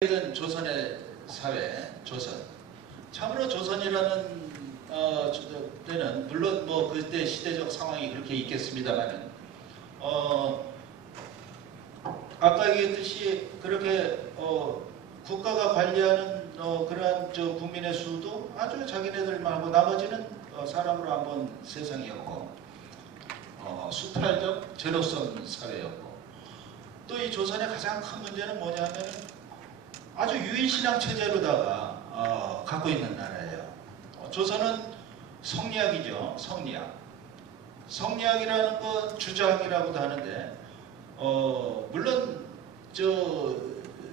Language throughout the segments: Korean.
이런 조선의 사회, 조선. 참으로 조선이라는 때는 물론 뭐 그때 시대적 상황이 그렇게 있겠습니다만은 아까 얘기했듯이 그렇게 국가가 관리하는 그러한 국민의 수도 아주 자기네들만 하고 나머지는 사람으로 한번 세상이었고 수탈적 제로섬 사회였고 또 이 조선의 가장 큰 문제는 뭐냐면 아주 유일신앙 체제로다가 갖고 있는 나라예요. 조선은 성리학이죠. 성리학. 성리학이라는 거 주작이라고도 하는데 물론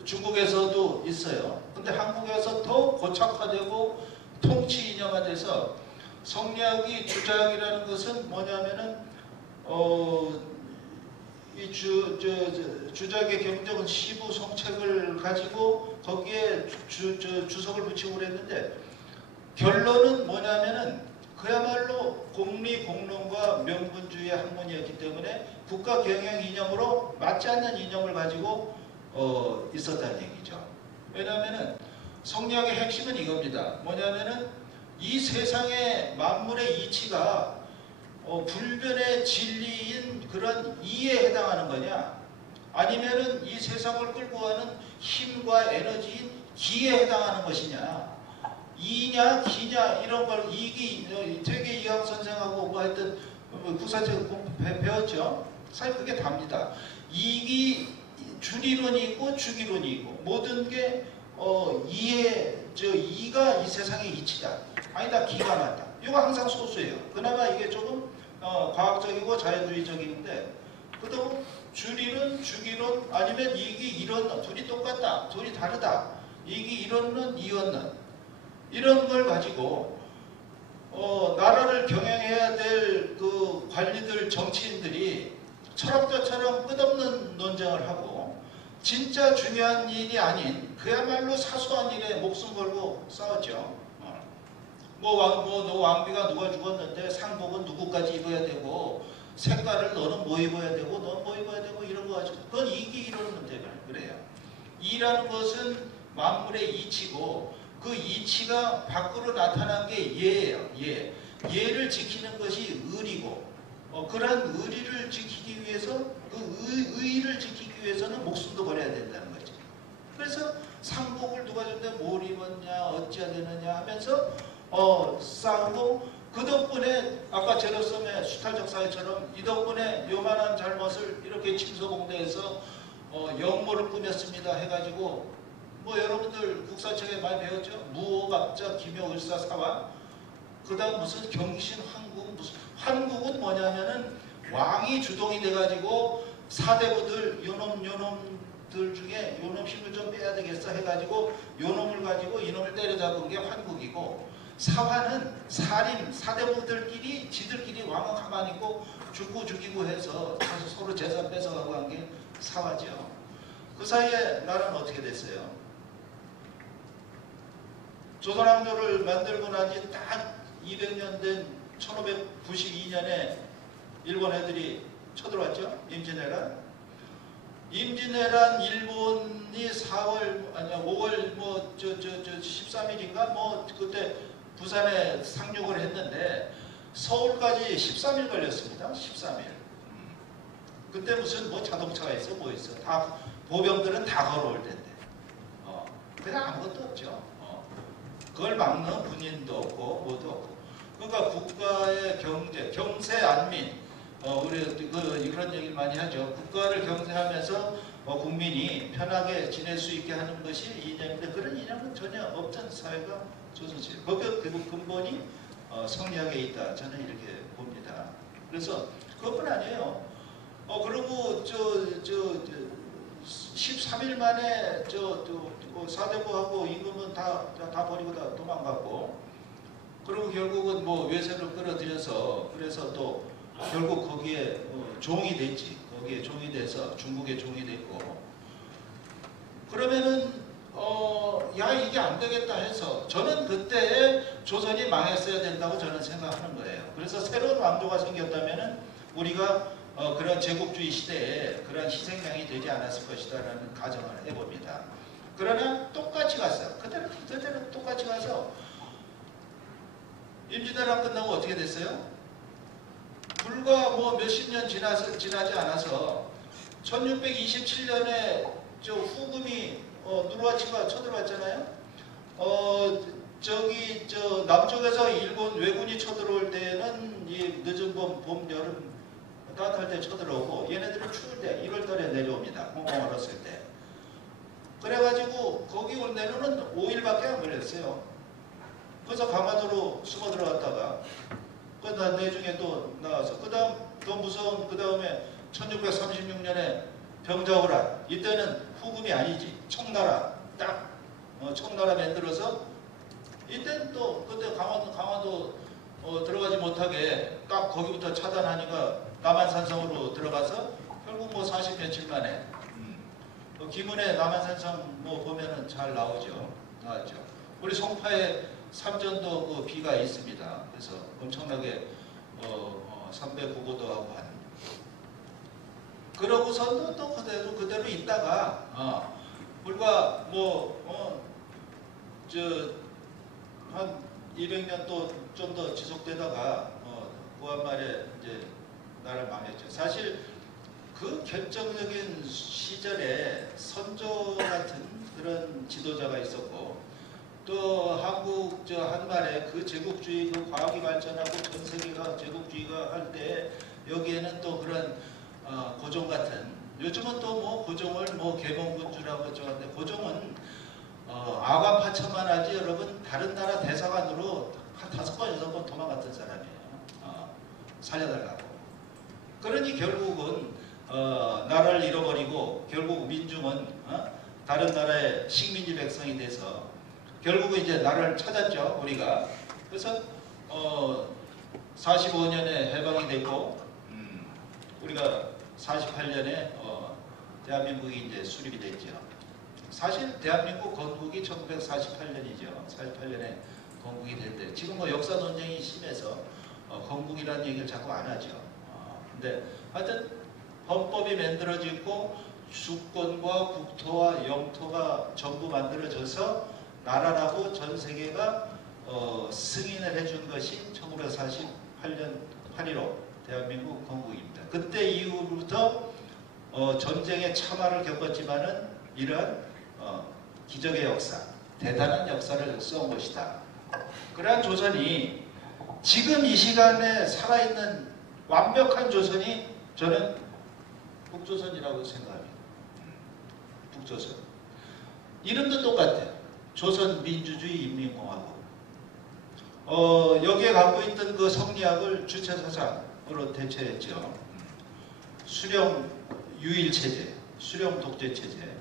중국에서도 있어요. 근데 한국에서 더 고착화되고 통치 이념화돼서 성리학이 주작이라는 것은 뭐냐면은 이 주작의 경적은 시부 성책을 가지고 거기에 주석을 붙이고 그랬는데 결론은 뭐냐면은 그야말로 공리공론과 명분주의의 학문이었기 때문에 국가 경영 이념으로 맞지 않는 이념을 가지고 있었다는 얘기죠. 왜냐하면은 성리학의 핵심은 이겁니다. 뭐냐면은 이 세상의 만물의 이치가 불변의 진리인 그런 이에 해당하는 거냐 아니면은 이 세상을 끌고 가는 힘과 에너지인 기에 해당하는 것이냐 이냐 기냐 이런 걸 이기 되게 이학 선생하고 뭐 하여튼 국사책 배웠죠. 사실 그게 답니다. 이기 주리론이 있고 주기론이 있고 모든 게 이가 이 세상의 이치다. 아니다 기가 맞다. 이거 항상 소수예요. 그나마 이게 조금 과학적이고 자연주의적인데 그다음 주리론, 주기론 아니면 이기 이론 둘이 똑같다, 둘이 다르다. 이기 이론은 이원론 이런 걸 가지고 나라를 경영해야 될 그 관리들 정치인들이 철학자처럼 끝없는 논쟁을 하고 진짜 중요한 일이 아닌 그야말로 사소한 일에 목숨 걸고 싸웠죠. 너 왕비가 누가 죽었는데 상복은 누구까지 입어야 되고 색깔을 너는 뭐 입어야 되고 너는 뭐 입어야 되고 이런 거 가지고 그건 이기 이런 문제가 그래요. 이라는 것은 만물의 이치고 그 이치가 밖으로 나타난 게 예예요. 예. 예를 지키는 것이 의리고 그러한 의리를 지키기 위해서 그 의를 지키기 위해서는 목숨도 버려야 된다는 거죠. 그래서 상복을 누가 줬는데 뭘 입었냐 어찌해야 되느냐 하면서 싸우고 그 덕분에 아까 제로섬의 수탈적 사회처럼 이 덕분에 요만한 잘못을 이렇게 침소봉대해서 영모를 꾸몄습니다 해가지고 뭐 여러분들 국사책에 많이 배웠죠. 무오갑자 기묘을사 사화 그 다음 무슨 경신 환국 무슨 환국은 뭐냐면은 왕이 주동이 돼가지고 사대부들 요놈들 중에 요놈 힘을 좀 빼야 되겠어 해가지고 요놈을 가지고 이놈을 때려잡은 게 환국이고 사화는 살인 사대부들끼리 지들끼리 왕은 가만히 있고 죽이고 해서 서로 재산 뺏어가고 한 게 사화죠. 그 사이에 나라는 어떻게 됐어요? 조선왕조를 만들고 나니 딱 200년 된 1592년에 일본 애들이 쳐들어왔죠. 임진왜란 일본이 4월 아니야 5월 13일인가 뭐 그때 부산에 상륙을 했는데 서울까지 13일 걸렸습니다. 13일. 그때 무슨 뭐 자동차가 있어 뭐 있어 다 보병들은 다 걸어올 텐데 그냥 아무것도 없죠. 그걸 막는 군인도 없고 뭐도 없고 그러니까 국가의 경제 안민 우리 이런 얘기를 많이 하죠. 국가를 경제하면서 국민이 편하게 지낼 수 있게 하는 것이 이념인데 그런 이념은 전혀 없던 사회가 조선시대. 거기 그 근본이 성리학에 있다. 저는 이렇게 봅니다. 그래서 그것뿐 아니에요. 그리고 13일 만에 사대부하고 임금은 다 버리고 다 도망갔고 그리고 결국은 뭐 외세를 끌어들여서 그래서 또 결국 거기에 종이 됐지. 거기에 종이 돼서 중국의 종이 됐고 그러면은 야 이게 안 되겠다 해서 저는 그때 조선이 망했어야 된다고 저는 생각하는 거예요. 그래서 새로운 왕조가 생겼다면은 우리가 그런 제국주의 시대에 그런 희생양이 되지 않았을 것이다 라는 가정을 해봅니다. 그러나 똑같이 갔어요. 그대로 똑같이 가서 임진왜란 끝나고 어떻게 됐어요? 불과 뭐 몇십 년 지나지 않아서 1627년에 저 후금이 누르하치가 쳐들어왔잖아요. 저기 저 남쪽에서 일본 왜군이 쳐들어올 때는 이 늦은 봄, 여름 따뜻할 때 쳐들어오고 얘네들은 추울 때 1월달에 내려옵니다. 꽁꽁 얼었을 때. 그래가지고 거기 올 내로는 5일밖에 안 걸렸어요. 그래서 강화도로 숨어 들어갔다가 그 나중에 또 나와서 그다음 더 무서운 그 다음에 1636년에 병자호란 이때는 후금이 아니지 청나라 딱 청나라 만들어서 이때는 또 그때 강화도 들어가지 못하게 딱 거기부터 차단하니까 남한산성으로 들어가서 결국 뭐 40며칠 만에 기문에 남한산성 뭐 보면은 잘 나왔죠. 우리 송파에 삼전도 그 비가 있습니다. 그래서 엄청나게 삼배 구고도 하고 하는. 그러고서도 또 그대로 있다가 불과 한 200년 또 좀 더 지속되다가 구한말에 이제 나라를 망했죠. 사실 그 결정적인 시절에 선조 같은 그런 지도자가 있었고 또 한국 한말에 그 제국주의 그 과학이 발전하고 전 세계가 제국주의가 할 때 여기에는 또 그런 고종 같은 요즘은 또 뭐 고종을 뭐 계몽군주라고 저한테 고종은 아관파천만 하지 여러분 다른 나라 대사관으로 한 5번 6번 도망갔던 사람이에요. 살려달라고. 그러니 결국은 나라를 잃어버리고 결국 민중은 다른 나라의 식민지 백성이 돼서 결국은 이제 나라를 찾았죠 우리가. 그래서 45년에 해방이 됐고 우리가 48년에 대한민국이 이제 수립이 됐죠. 사실 대한민국 건국이 1948년이죠. 48년에 건국이 될 때 지금 뭐 역사 논쟁이 심해서 건국이라는 얘기를 자꾸 안 하죠. 근데 하여튼 헌법이 만들어지고 주권과 국토와 영토가 전부 만들어져서 나라라고 전 세계가 승인을 해준 것이 1948년 8.15 대한민국 건국입니다. 그때 이후부터 전쟁의 참화를 겪었지만은 이러한 기적의 역사, 대단한 역사를 써온 것이다. 그러한 조선이 지금 이 시간에 살아있는 완벽한 조선이 저는 북조선이라고 생각합니다. 북조선. 이름도 똑같아요. 조선민주주의 인민공화국. 여기에 갖고 있던 그 성리학을 주체사상으로 대체했죠. 수령 유일체제, 수령 독재체제.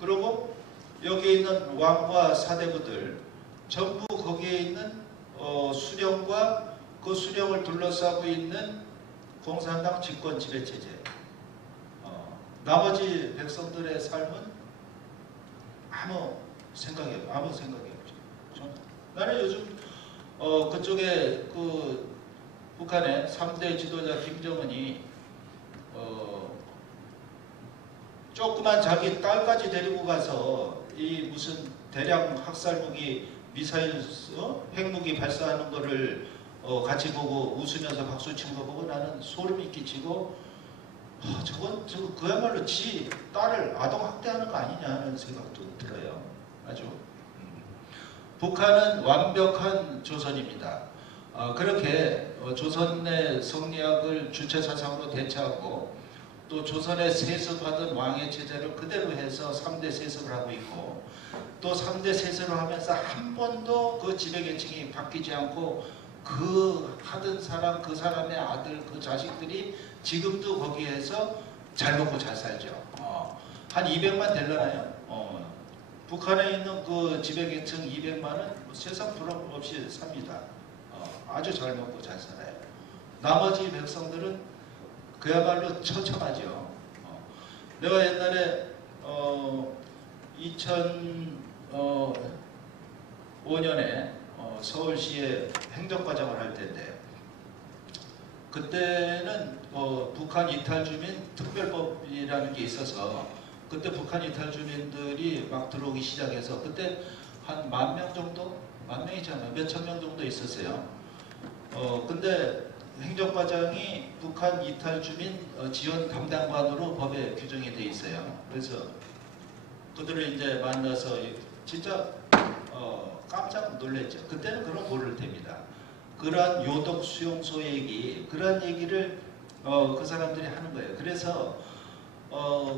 그리고 여기에 있는 왕과 사대부들 전부 거기에 있는 수령과 그 수령을 둘러싸고 있는 공산당 집권 지배체제. 나머지 백성들의 삶은 아무 생각이 없죠. 나는 요즘 그쪽에 그 북한의 3대 지도자 김정은이 조그만 자기 딸까지 데리고 가서 이 무슨 대량 학살무기 미사일 핵무기 발사하는 거를 같이 보고 웃으면서 박수 치는 거 보고 나는 소름이 끼치고 저건 그야말로 지 딸을 아동학대하는 거 아니냐 하는 생각도 들어요. 아주 북한은 완벽한 조선입니다. 그렇게 조선의 성리학을 주체사상으로 대체하고 또 조선의 세습하던 왕의 체제를 그대로 해서 3대 세습을 하고 있고 또 3대 세습을 하면서 한 번도 그 지배계층이 바뀌지 않고 그 하던 사람, 그 사람의 아들, 그 자식들이 지금도 거기에서 잘 먹고 잘 살죠. 한 200만 될라나요? 북한에 있는 그 지배계층 200만은 세상 부러움 없이 삽니다. 아주 잘 먹고 잘 살아요. 나머지 백성들은 그야말로 처참하죠. 내가 옛날에 2005년에 서울시에 행정과장을 할 때인데 그때는 북한 이탈주민 특별법이라는 게 있어서 그때 북한 이탈 주민들이 막 들어오기 시작해서 그때 한 10,000명 정도? 10,000명이잖아요. 몇천 명 정도 있었어요. 근데 행정과장이 북한 이탈 주민 지원 담당관으로 법에 규정이 돼 있어요. 그래서 그들을 이제 만나서 진짜 깜짝 놀랐죠. 그때는 그런 모를 때입니다. 그러한 요독 수용소 얘기, 그러한 얘기를 그 사람들이 하는 거예요. 그래서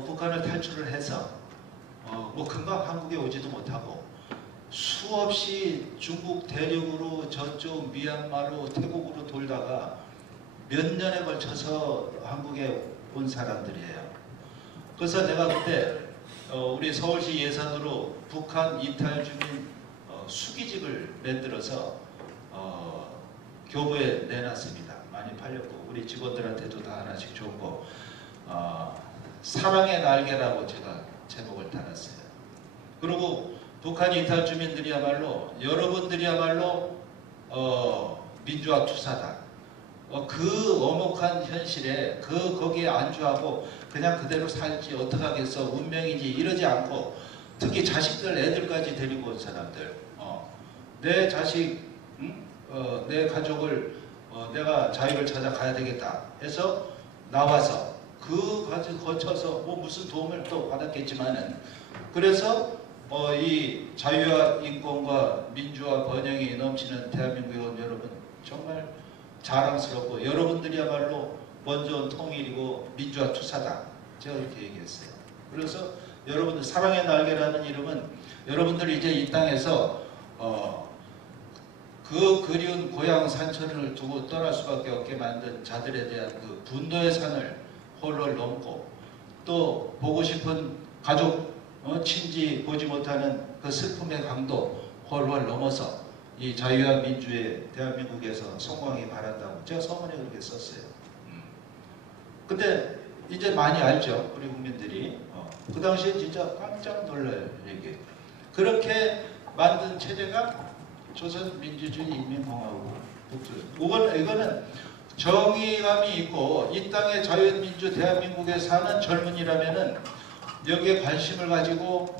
북한을 탈출을 해서 뭐 금방 한국에 오지도 못하고 수없이 중국 대륙으로 저쪽 미얀마로 태국으로 돌다가 몇 년에 걸쳐서 한국에 온 사람들이에요. 그래서 내가 그때 우리 서울시 예산으로 북한 이탈 주민 수기집을 만들어서 교보에 내놨습니다. 많이 팔렸고 우리 직원들한테도 다 하나씩 줬고 사랑의 날개라고 제가 제목을 달았어요. 그리고 북한 이탈 주민들이야말로 여러분들이야말로 민주화 투사다. 그 엄혹한 현실에 거기에 안주하고 그냥 그대로 살지 어떡하겠어 운명이지 이러지 않고 특히 자식들 애들까지 데리고 온 사람들 내 자식 내 가족을 내가 자유를 찾아가야 되겠다 해서 나와서 그 과정 거쳐서 뭐 무슨 도움을 또 받았겠지만은 그래서 이 자유와 인권과 민주화 번영이 넘치는 대한민국에 온 여러분 정말 자랑스럽고 여러분들이야말로 먼저 온 통일이고 민주화 투사다. 제가 그렇게 얘기했어요. 그래서 여러분들 사랑의 날개라는 이름은 여러분들이 이제 이 땅에서 그 그리운 고향 산천을 두고 떠날 수밖에 없게 만든 자들에 대한 그 분노의 산을 홀홀 넘고 또 보고 싶은 가족 친지 보지 못하는 그 슬픔의 강도 홀홀 넘어서 이 자유와 민주의 대한민국에서 성공하기 바란다고 제가 서문에 그렇게 썼어요. 근데 이제 많이 알죠. 우리 국민들이. 그 당시에 진짜 깜짝 놀랄 얘기. 그렇게 만든 체제가 조선민주주의인민공화국 북조. 이거는 정의감이 있고 이 땅의 자유민주 대한민국에 사는 젊은이라면은 여기에 관심을 가지고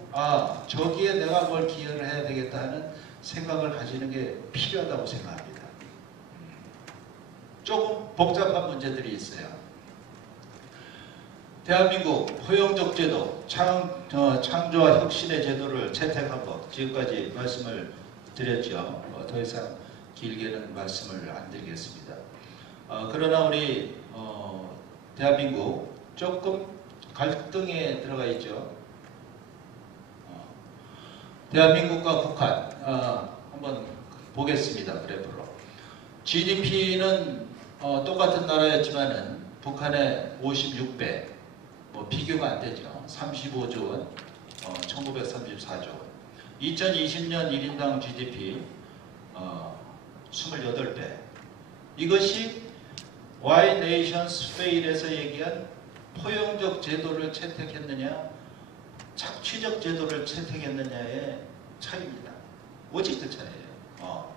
저기에 내가 뭘 기여를 해야 되겠다 하는 생각을 가지는 게 필요하다고 생각합니다. 조금 복잡한 문제들이 있어요. 대한민국 포용적 제도, 창조와 혁신의 제도를 채택한 것 지금까지 말씀을 드렸죠. 더 이상 길게는 말씀을 안 드리겠습니다. 그러나 우리 대한민국 조금 갈등에 들어가 있죠. 대한민국과 북한 한번 보겠습니다. 그래프로 GDP는 똑같은 나라였지만은 북한의 56배 뭐 비교가 안 되죠. 35조 원, 1934조 원. 2020년 1인당 GDP 28배. 이것이 Why Nations Fail에서 얘기한 포용적 제도를 채택했느냐 착취적 제도를 채택했느냐의 차이입니다. 오직 그 차이예요.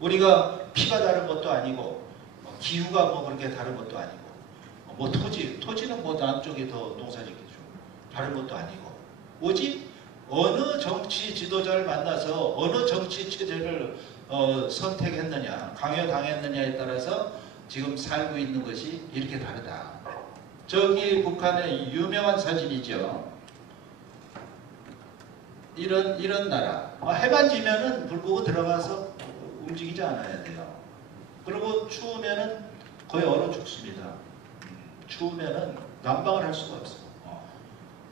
우리가 피가 다른 것도 아니고 기후가 뭐 그렇게 다른 것도 아니고 뭐 토지는 뭐 남쪽이 더 농사짓겠죠. 다른 것도 아니고 오직 어느 정치 지도자를 만나서 어느 정치 체제를 선택했느냐 강요당했느냐에 따라서 지금 살고 있는 것이 이렇게 다르다. 저기 북한의 유명한 사진이죠. 이런 나라. 해만 지면은 불 끄고 들어가서 움직이지 않아야 돼요. 그리고 추우면은 거의 얼어 죽습니다. 추우면은 난방을 할 수가 없어요.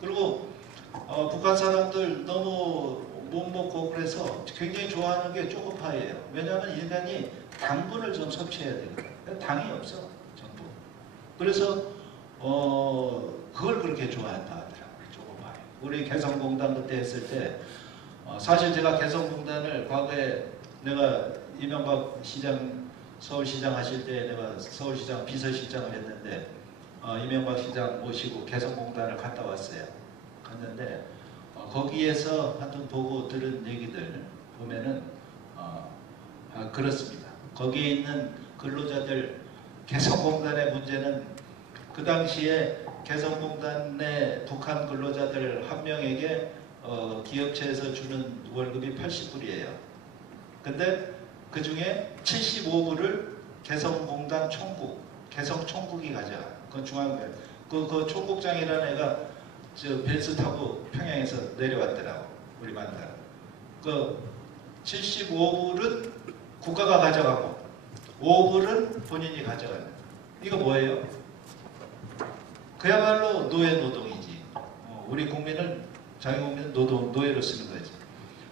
그리고 북한 사람들 너무 못 먹고 그래서 굉장히 좋아하는 게 초코파이예요. 왜냐하면 인간이 당분을 좀 섭취해야 되거든요. 당이 없어 전부. 그래서 그걸 그렇게 좋아한다 하더라고요. 초코파이. 우리 개성공단 그때 했을 때 사실 제가 개성공단을 과거에 내가 이명박 시장 서울시장 하실 때 내가 서울시장 비서실장을 했는데 이명박 시장 모시고 개성공단을 갔다 왔어요. 갔는데 거기에서 하여튼 보고 들은 얘기들 보면은 그렇습니다. 거기에 있는 근로자들 개성공단의 문제는 그 당시에 개성공단의 북한 근로자들 한 명에게 기업체에서 주는 월급이 80불이에요. 근데 그 중에 75불을 개성공단 총국, 개성총국이 가져가. 그 중앙, 그 총국장이라는 애가 저 벤츠 타고 평양에서 내려왔더라고. 우리 만나러. 그 75불은 국가가 가져가고 5불은 본인이 가져가는. 이거 뭐예요? 그야말로 노예 노동이지. 우리 국민을 자기 국민은 노예로 쓰는 거지.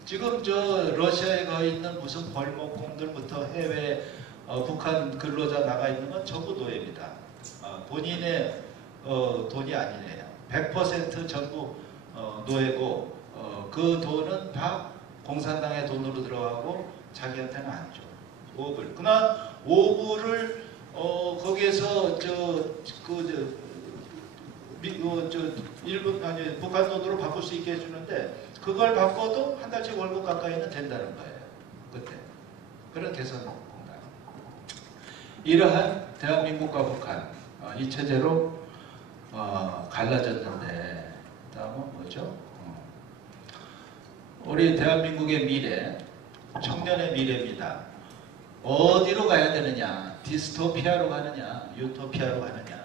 지금 저 러시아에 가 있는 무슨 벌목공들부터 해외 북한 근로자 나가 있는 건 전부 노예입니다. 본인의 돈이 아니네요. 100% 전부 노예고 그 돈은 다 공산당의 돈으로 들어가고 자기한테는 안 줘. 5불. 그러나 5불을 거기에서 일본 아니 북한 돈으로 바꿀 수 있게 해주는데 그걸 바꿔도 한 달치 월급 가까이는 된다는 거예요. 그때 그런 개성공단. 이러한 대한민국과 북한 이 체제로 갈라졌는데 다음은 뭐죠? 우리 대한민국의 미래, 청년의 미래입니다. 어디로 가야 되느냐? 디스토피아로 가느냐? 유토피아로 가느냐?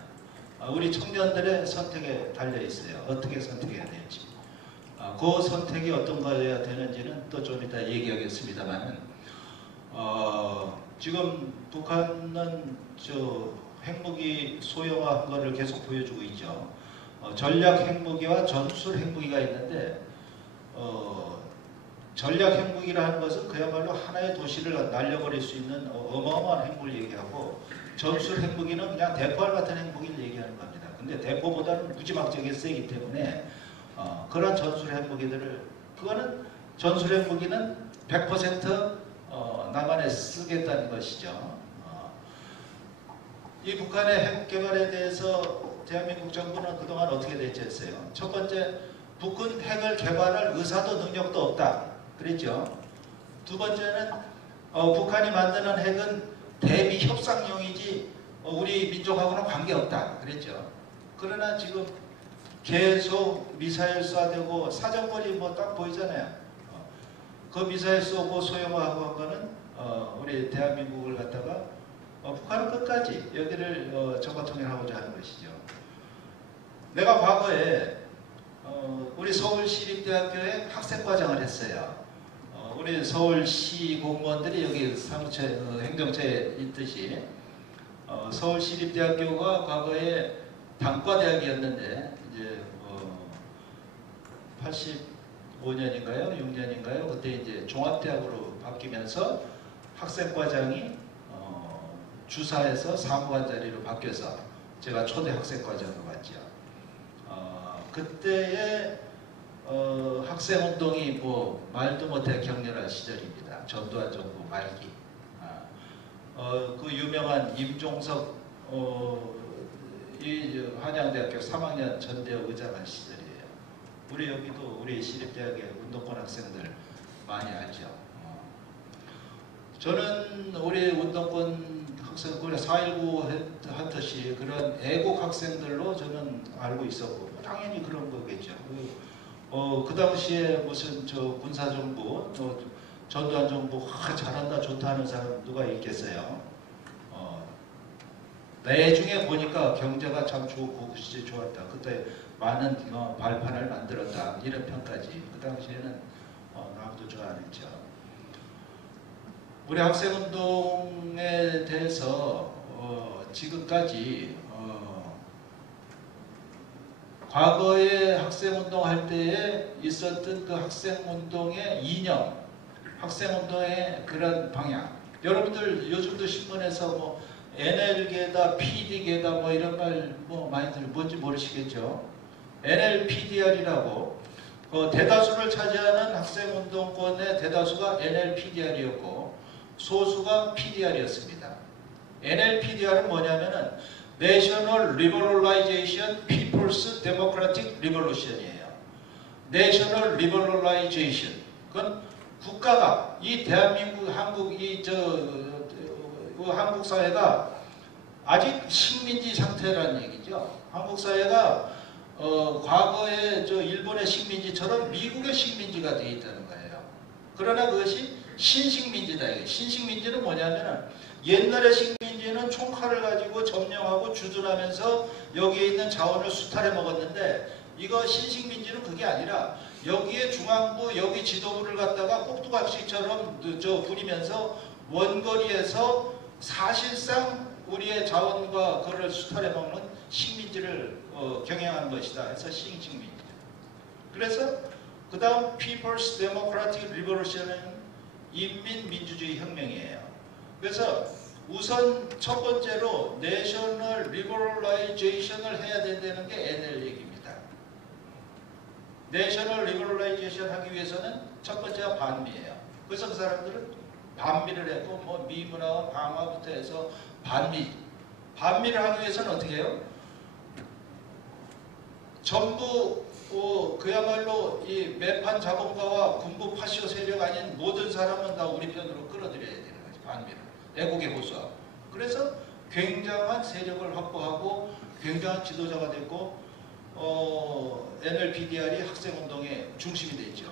우리 청년들의 선택에 달려 있어요. 어떻게 선택해야 될지. 그 선택이 어떤 거여야 되는지는 또 좀 이따 얘기하겠습니다만은 지금 북한은 저 핵무기 소형화한 거를 계속 보여주고 있죠. 전략 핵무기와 전술 핵무기가 있는데 전략 핵무기라는 것은 그야말로 하나의 도시를 날려버릴 수 있는 어마어마한 핵무기를 얘기하고 전술 핵무기는 그냥 대포알 같은 핵무기를 얘기하는 겁니다. 근데 대포보다는 무지막지하게 세기 때문에 그런 전술 핵무기들을 그거는 전술 핵무기는 100% 남한에 쓰겠다는 것이죠. 이 북한의 핵 개발에 대해서 대한민국 정부는 그동안 어떻게 대처했어요? 첫 번째, 북한 핵을 개발할 의사도 능력도 없다. 그랬죠. 두 번째는 북한이 만드는 핵은 대미 협상용이지 우리 민족하고는 관계없다. 그랬죠. 그러나 지금 계속 미사일 쏴대고 사정거리 뭐 딱 보이잖아요. 그 미사일 쏘고 소형화하고 한 거는 우리 대한민국을 갖다가 북한은 끝까지 여기를 정화통일하고자 하는 것이죠. 내가 과거에 우리 서울시립대학교에 학생과장을 했어요. 우리 서울시 공무원들이 여기 사무처 행정처에 있듯이 서울시립대학교가 과거에 단과대학이었는데 이제 85년인가요? 6년인가요? 그때 이제 종합대학으로 바뀌면서 학생과장이 주사에서 사무관 자리로 바뀌어서 제가 초대 학생과장으로 갔죠. 그때의 학생운동이 뭐 말도 못해 격렬한 시절입니다. 전두환 정부 말기. 그 유명한 임종석 이 한양대학교 3학년 전대회 의장한 시절이에요. 우리 여기도 우리 시립대학의 운동권 학생들 많이 알죠. 저는 우리 운동권 학생, 4.19 하듯이 그런 애국 학생들로 저는 알고 있었고 당연히 그런 거겠죠. 그 당시에 무슨 저 군사정부, 전두환 정부 잘한다 좋다 하는 사람 누가 있겠어요. 내중에 보니까 경제가 참 좋고 그시 좋았다. 그때 많은 발판을 만들었다. 이런 평가지. 그 당시에는 아무도 좋아 안 했죠. 우리 학생운동에 대해서 지금까지 과거에 학생운동할 때에 있었던 그 학생운동의 이념, 학생운동의 그런 방향. 여러분들 요즘도 신문에서 뭐 NL계다, PD계다 뭐 이런 말 뭐 많이들 뭔지 모르시겠죠. NLPDR이라고 대다수를 차지하는 학생운동권의 대다수가 NLPDR이었고 소수가 PDR이었습니다. NLPDR은 뭐냐면은 National Liberalization People's Democratic Revolution이에요. National Liberalization. 그건 국가가 이 대한민국, 한국 한국 사회가 아직 식민지 상태라는 얘기죠. 한국 사회가 과거의 저 일본의 식민지처럼 미국의 식민지가 되어 있다는 거예요. 그러나 그것이 신식민지다. 신식민지는 뭐냐면은 옛날의 식민지는 총칼을 가지고 점령하고 주둔하면서 여기에 있는 자원을 수탈해 먹었는데 이거 신식민지는 그게 아니라 여기에 중앙부 여기 지도부를 갖다가 꼭두각시처럼 저 부리면서 원거리에서 사실상 우리의 자원과 그를 수탈해 먹는 식민지를 경영한 것이다. 해서 신식민지. 그래서 그 다음 People's Democratic Revolution은 인민민주주의 혁명이에요. 그래서 우선 첫 번째로 내셔널 리버럴라이제이션을 해야 된다는 게 NL 얘기입니다. 내셔널 리버럴라이제이션 하기 위해서는 첫 번째가 반미예요. 그래서 그 사람들은 반미를 했고 뭐 미문화와 방화부터 해서 반미를 하기 위해서는 어떻게 해요? 전부 그야말로 이 매판 자본가와 군부 파시오 세력 아닌 모든 사람은 다 우리 편으로 끌어들여야 되는 거지. 반미를. 애국에 호소하고. 그래서 굉장한 세력을 확보하고 굉장한 지도자가 됐고 NLPDR이 학생운동의 중심이 됐죠.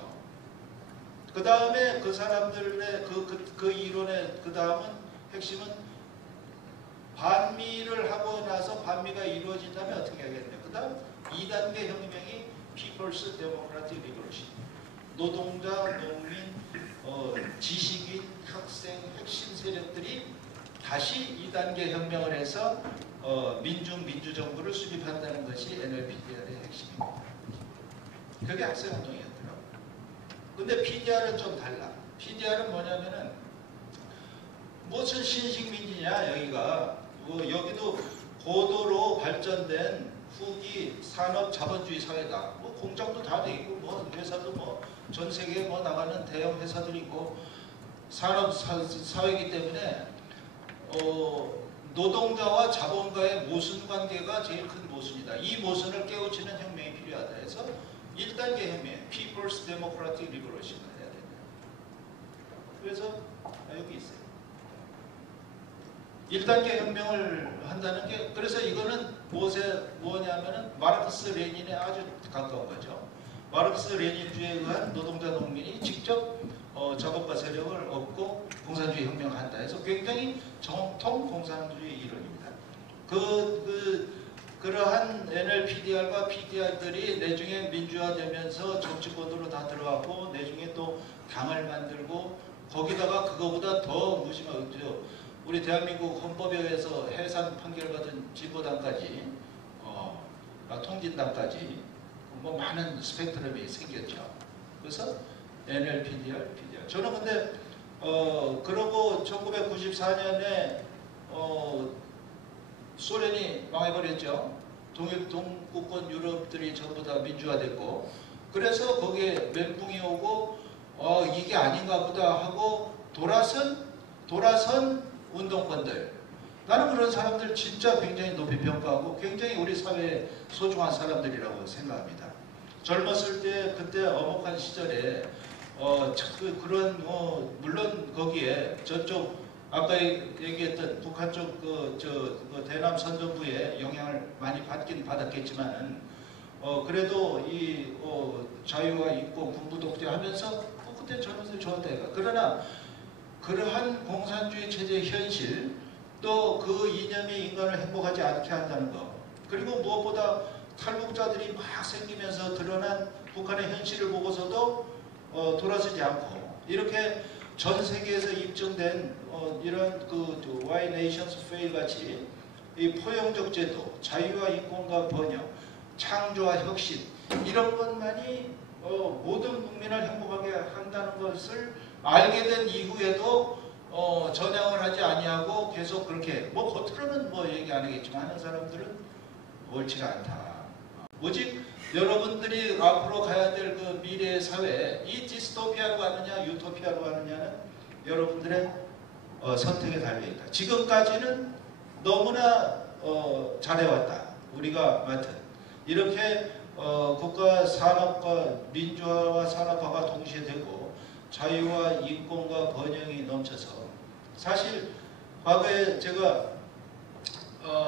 그 다음에 그 사람들의 그 이론의 그 다음은 핵심은 반미를 하고 나서 반미가 이루어진다면 어떻게 하겠냐. 그 다음 2단계 혁명이 People's Democratic Revolution. 노동자, 농민, 지식인, 학생, 핵심 세력들이 다시 2단계 혁명을 해서 민주정부를 수립한다는 것이 NLPDR의 핵심입니다. 그게 학생운동이었더라고요. 근데 PDR은 좀 달라. PDR은 뭐냐면은 무슨 신식민지냐 여기가 여기도 고도로 발전된 후기 산업 자본주의 사회다. 뭐 공장도 다 돼 있고 뭐 회사도 뭐 전 세계에 뭐 나가는 대형 회사들이 있고 산업 사회이기 때문에 노동자와 자본가의 모순 관계가 제일 큰 모순이다. 이 모순을 깨우치는 혁명이 필요하다. 해서 1단계 혁명, People's Democratic Revolution을 해야 된다. 그래서 여기 있어요. 1단계 혁명을 한다는 게 그래서 이거는 뭐냐면은 마르크스 레닌에 아주 가까운 거죠. 마르크스 레닌주의에 의한 노동자 농민이 직접 작업과 세력을 얻고 공산주의 혁명을 한다 해서 굉장히 정통 공산주의 이론입니다. 그러한 NLPDR과 PDR들이 내중에 민주화되면서 정치권으로 다 들어가고 내중에 또 당을 만들고 거기다가 그거보다 더 무심하죠. 우리 대한민국 헌법에 의해서 해산 판결받은 진보당까지 통진당까지 뭐 많은 스펙트럼이 생겼죠. 그래서 NLPDR, PDR. 저는 근데 그러고 1994년에 소련이 망해버렸죠. 동구권 유럽들이 전부 다 민주화됐고 그래서 거기에 멘붕이 오고 이게 아닌가 보다 하고 돌아선 운동권들. 나는 그런 사람들 진짜 굉장히 높이 평가하고 굉장히 우리 사회에 소중한 사람들이라고 생각합니다. 젊었을 때 그때 엄혹한 시절에 그런 물론 거기에 저쪽 아까 얘기했던 북한 쪽 그 대남 선전부의 영향을 많이 받긴 받았겠지만은 그래도 이 자유와 인권 군부 독재하면서 그때 젊었을 때 좋았다 이거. 그러나 그러한 공산주의 체제의 현실 또 그 이념이 인간을 행복하지 않게 한다는 것 그리고 무엇보다 탈북자들이 막 생기면서 드러난 북한의 현실을 보고서도 돌아서지 않고 이렇게 전 세계에서 입증된 이런 그 Why Nations Fail 같이 이 포용적 제도, 자유와 인권과 번영, 창조와 혁신 이런 것만이 모든 국민을 행복하게 한다는 것을 알게 된 이후에도 전향을 하지 아니하고 계속 그렇게 뭐 겉으로는 뭐 얘기 안 하겠지만 하는 사람들은 옳지가 않다. 오직 여러분들이 앞으로 가야 될 그 미래의 사회 이 디스토피아로 가느냐 유토피아로 가느냐는 여러분들의 선택에 달려있다. 지금까지는 너무나 잘해왔다. 우리가 맡은 이렇게 국가 산업과 민주화와 산업화가 동시에 되고 자유와 인권과 번영이 넘쳐서 사실 과거에 제가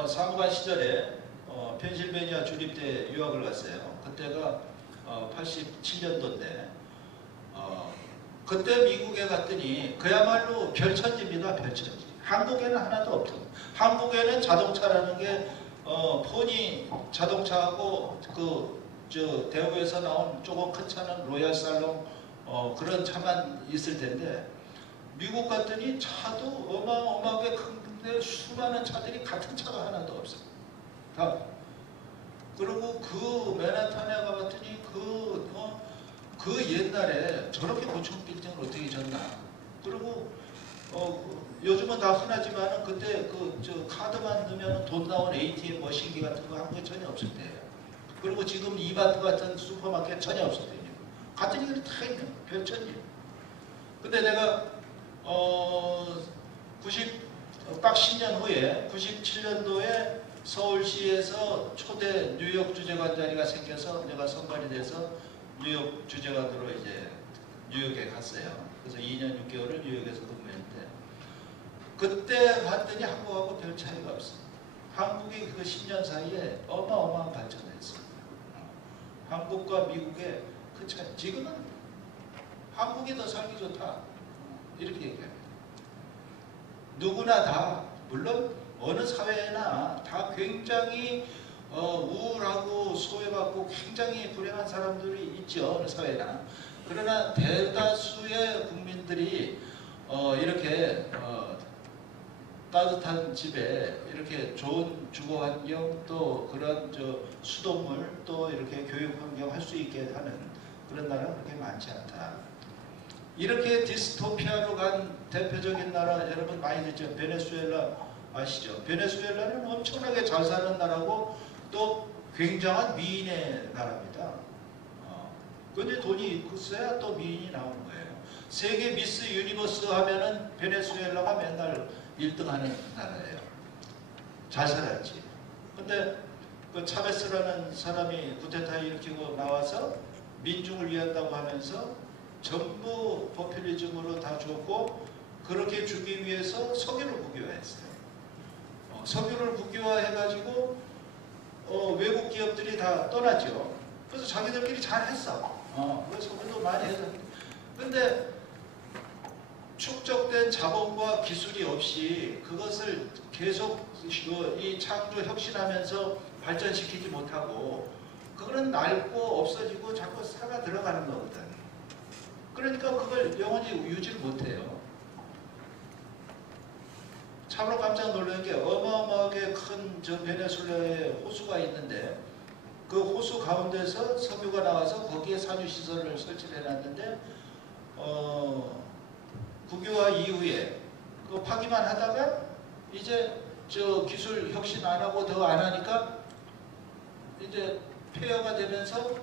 사무관 시절에 펜실베니아 주립대 유학을 갔어요. 그때가 87년도인데 그때 미국에 갔더니 그야말로 별천지입니다. 별천지. 한국에는 하나도 없던. 한국에는 자동차라는 게 포니 자동차하고 저 대구에서 나온 조금 큰 차는 로얄 살롱 그런 차만 있을 텐데 미국 갔더니 차도 어마어마하게 큰데 수많은 차들이 같은 차가 하나도 없어요. 다. 그리고 그 맨하탄에 가봤더니 그 옛날에 저렇게 고층 빌딩을 어떻게 졌나. 그리고 요즘은 다 흔하지만은 그때 저 카드만 넣으면 돈 나온 ATM 머신기 같은 거 한국에 전혀 없을 때예요. 그리고 지금 이마트 같은 슈퍼마켓 전혀 없을 때예요. 같은 일이 다 있는 별천지. 근데 내가 딱 10년 후에 97년도에 서울시에서 초대 뉴욕 주재관 자리가 생겨서 내가 선발이 돼서 뉴욕 주재관으로 이제 뉴욕에 갔어요. 그래서 2년 6개월을 뉴욕에서 근무했는데 그때 봤더니 한국하고 별 차이가 없어요. 한국이 그 10년 사이에 어마어마한 발전을 했습니다. 한국과 미국의 그 차이. 지금은 한국이 더 살기 좋다. 이렇게 얘기합니다. 누구나 다 물론 어느 사회나 다 굉장히 우울하고 소외받고 굉장히 불행한 사람들이 있죠. 어느 사회나. 그러나 대다수의 국민들이 이렇게 따뜻한 집에 이렇게 좋은 주거 환경 또 그런 수돗물 또 이렇게 교육 환경 할 수 있게 하는 그런 나라가 그렇게 많지 않다. 이렇게 디스토피아로 간 대표적인 나라 여러분 많이 듣죠. 베네수엘라 아시죠? 베네수엘라는 엄청나게 잘 사는 나라고 또 굉장한 미인의 나라입니다. 근데 돈이 있어야 또 미인이 나오는 거예요. 세계 미스 유니버스 하면은 베네수엘라가 맨날 1등하는 나라예요. 잘 살았지. 근데 그 차베스라는 사람이 쿠데타 일으키고 나와서 민중을 위한다고 하면서 전부 포퓰리즘으로 다 줬고 그렇게 주기 위해서 석유를 국유화했어요. 석유를 국유화해가지고 외국 기업들이 다 떠났죠. 그래서 자기들끼리 잘했어. 그래서 석유도 많이 해서. 근데 축적된 자본과 기술이 없이 그것을 계속 이 창조 혁신하면서 발전시키지 못하고 그거는 낡고 없어지고 자꾸 사가 들어가는 거거든. 그러니까 그걸 영원히 유지를 못해요. 참으로 깜짝 놀란 게 어마어마하게 큰 저 베네수엘라에 호수가 있는데 그 호수 가운데서 석유가 나와서 거기에 산유시설을 설치를 해놨는데 국유화 이후에 그 파기만 하다가 이제 저 기술 혁신 안 하고 더 안 하니까 이제 폐허가 되면서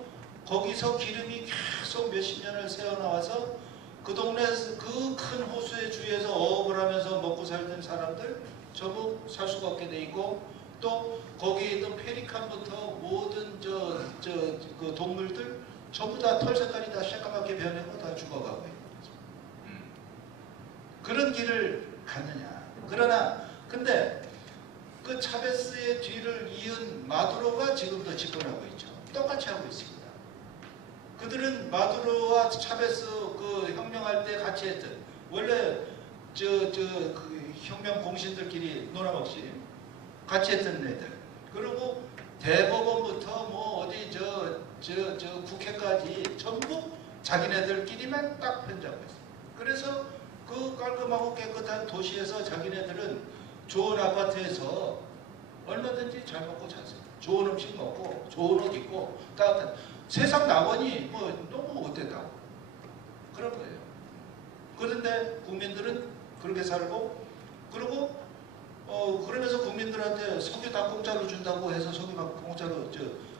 거기서 기름이 계속 몇십 년을 새어나와서 그 동네에서 그 큰 호수의 주위에서 어업을 하면서 먹고 살던 사람들 전부 살 수가 없게 돼 있고 또 거기에 있던 페리칸부터 모든 그 동물들 전부 다 털 색깔이 다 새까맣게 변하고 다 죽어가고 있는 거죠. 그런 길을 갔느냐. 그러나 근데 그 차베스의 뒤를 이은 마두로가 지금도 집권하고 있죠. 똑같이 하고 있습니다. 그들은 마두로와 차베스 그 혁명할 때 같이 했던 원래 그 혁명 공신들끼리 놀아먹지 같이 했던 애들. 그리고 대법원부터 뭐 어디 국회까지 전부 자기네들끼리만 딱 편잡고 있어요. 그래서 그 깔끔하고 깨끗한 도시에서 자기네들은 좋은 아파트에서 얼마든지 잘 먹고 잘 살아요. 좋은 음식 먹고 좋은 옷 입고 따뜻한 세상 낙원이 뭐 너무 못됐다고 그런 거예요. 그런데 국민들은 그렇게 살고 그리고 그러면서 국민들한테 석유 다 공짜로 준다고 해서 석유 막 공짜로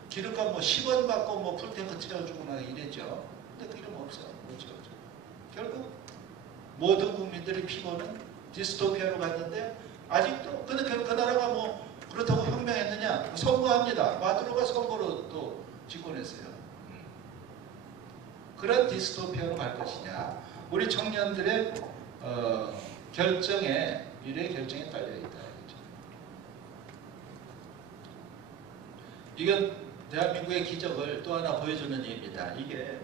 기름값 뭐 10원 받고 뭐 풀탱크 채워주고 막 이랬죠. 근데 그 이름 없어. 그렇죠. 결국 모든 국민들이 피고는 디스토피아로 갔는데 아직도 근데 그 나라가 뭐 그렇다고 혁명했느냐? 선거합니다. 마두로가 선거로 또 집권했어요. 그런 디스토피아로 갈 것이냐? 우리 청년들의 결정에 미래의 결정에 딸려 있다. 이건 대한민국의 기적을 또 하나 보여주는 예입니다. 이게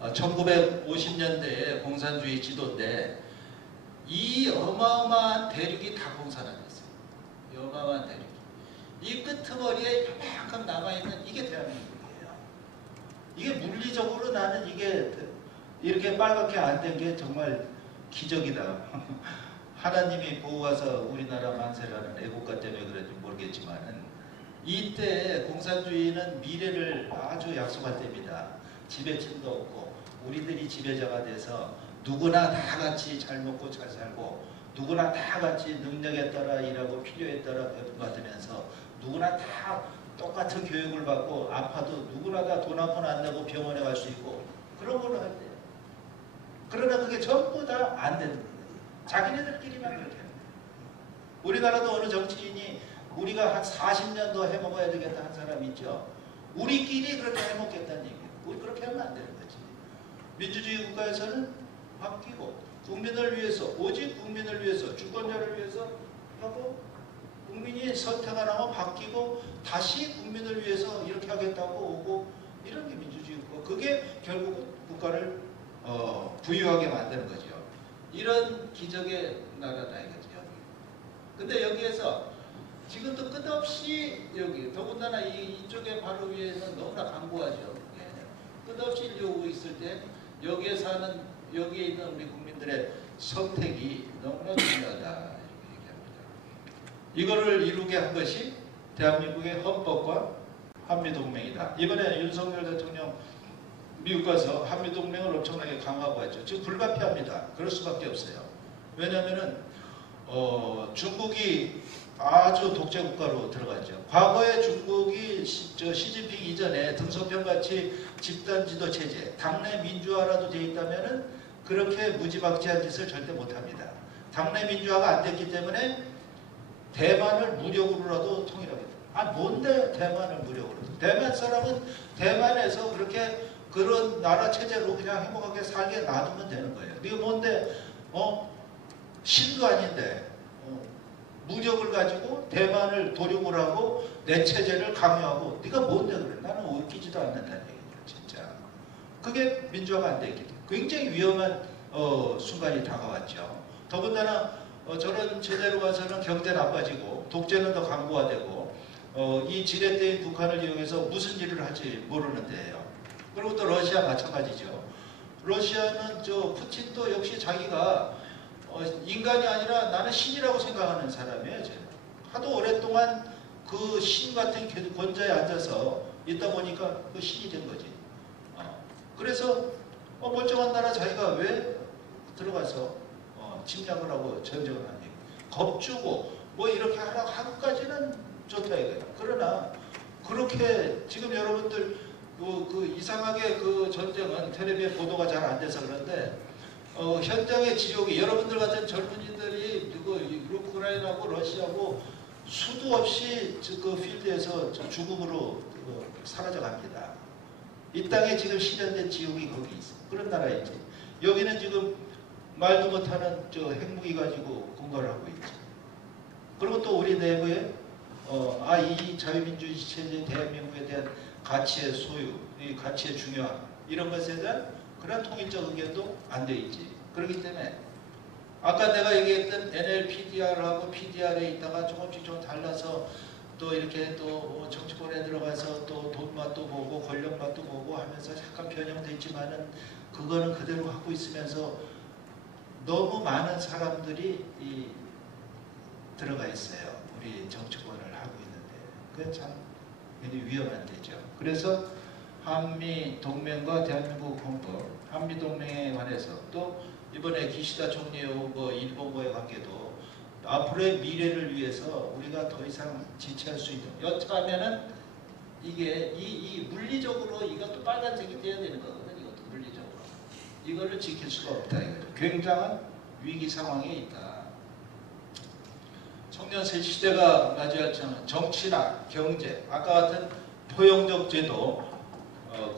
1950년대에 공산주의 지도인데 이 어마어마한 대륙이 다 공산화됐어요. 이 어마어마한 대륙이. 이 끄트머리에 요만큼 남아있는 이게 대한민국이에요. 이게 물리적으로 나는 이게 이렇게 빨갛게 안 된 게 정말 기적이다. 하나님이 보호하사 우리나라 만세라는 애국가 때문에 그런지 모르겠지만은 이때 공산주의는 미래를 아주 약속할 때입니다. 지배층도 없고 우리들이 지배자가 돼서 누구나 다 같이 잘 먹고 잘 살고 누구나 다 같이 능력에 따라 일하고 필요에 따라 배분받으면서 누구나 다 똑같은 교육을 받고 아파도 누구나 다 돈 한 푼 안 내고 병원에 갈 수 있고 그런 걸로 할 때요. 그러나 그게 전부 다 안 되는 거예요. 자기네들끼리만 그렇게 해요. 우리나라도 어느 정치인이 우리가 한 40년 더 해먹어야 되겠다 한 사람이 있죠. 우리끼리 그렇게 해먹겠다는 얘기예요. 우리 그렇게 하면 안 되는 거지. 민주주의 국가에서는 바뀌고 국민을 위해서 오직 국민을 위해서 주권자를 위해서 하고 국민이 선택 안 하면 바뀌고 다시 국민을 위해서 이렇게 하겠다고 오고 이런 게 민주주의 국가. 그게 결국은 국가를 부유하게 만드는 거죠. 이런 기적의 나라다 이거죠. 근데 여기에서 지금도 끝없이 여기 더군다나 이쪽에 바로 위에는 너무나 강고하죠. 끝없이 일려오고 있을 때 여기에 사는 여기에 있는 우리 국민들의 선택이 너무나 중요하다 이렇게 얘기합니다. 이거를 이루게 한 것이 대한민국의 헌법과 한미동맹이다. 이번에 윤석열 대통령 미국 가서 한미동맹을 엄청나게 강화하고 했죠. 지금 불가피합니다. 그럴 수밖에 없어요. 왜냐하면은 중국이 아주 독재 국가로 들어갔죠. 과거에 중국이 시진핑 이전에 등소평같이 집단지도 체제, 당내 민주화라도 돼 있다면은 그렇게 무지막지한 짓을 절대 못합니다. 당내 민주화가 안 됐기 때문에 대만을 무력으로라도 통일하겠다. 아 뭔데 대만을 무력으로? 대만 사람은 대만에서 그렇게 그런 나라 체제로 그냥 행복하게 살게 놔두면 되는 거예요. 이게 뭔데 신도 아닌데 무력을 가지고 대만을 도륙을 하고 내 체제를 강요하고 네가 뭔데 그래? 나는 웃기지도 않는다는 얘기죠. 진짜. 그게 민주화가 안 됐기 때문에 굉장히 위험한 순간이 다가왔죠. 더군다나 저런 체제로 가서는 경제 나빠지고 독재는 더 강고화되고 이 지렛대인 북한을 이용해서 무슨 일을 할지 모르는데요. 그리고 또 러시아 마찬가지죠. 러시아는 푸틴도 역시 자기가 인간이 아니라 나는 신이라고 생각하는 사람이에요. 제가. 하도 오랫동안 그 신 같은 권좌에 앉아서 있다 보니까 그 신이 된 거지. 그래서 멀쩡한 나라 자기가 왜 들어가서 침략을 하고 전쟁을 하는 얘기. 겁주고 뭐 이렇게 하고까지는 좋다 이거예요. 그러나 그렇게 지금 여러분들 그 이상하게 그 전쟁은 텔레비에 보도가 잘 안 돼서 그런데 현장의 지옥이 여러분들 같은 젊은이들이 우크라이나고 러시아고 수도 없이 그 필드에서 죽음으로 사라져갑니다. 이 땅에 지금 실현된 지옥이 거기 있어. 그런 나라이지. 여기는 지금 말도 못하는 핵무기 가지고 공갈을 하고 있지. 그리고 또 우리 내부에 이 자유민주주의 체제 대한민국에 대한 가치의 소유, 이 가치의 중요함 이런 것에 대한 그런 통일적 의견도 안 돼 있지. 그렇기 때문에 아까 내가 얘기했던 NLPDR하고 PDR에 있다가 조금씩 좀 달라서 또 이렇게 또 정치권에 들어가서 또 돈 맛도 보고 권력 맛도 보고 하면서 약간 변형돼 있지만은 그거는 그대로 하고 있으면서 너무 많은 사람들이 들어가 있어요. 우리 정치권을 하고 있는데 그게 참 굉장히 위험한 데죠. 그래서 한미 동맹과 대한민국 헌법, 한미 동맹에 관해서 또 이번에 기시다 총리의 일본과의 관계도 앞으로의 미래를 위해서 우리가 더 이상 지체할 수 있는 여차하면은 이게 이 물리적으로 이것도 빨간색이 돼야 되는 거거든. 이것도 물리적으로 이거를 지킬 수가 없다 이거죠. 굉장한 위기 상황에 있다. 청년 새 시대가 맞이할 정치나 경제, 아까 같은 포용적 제도,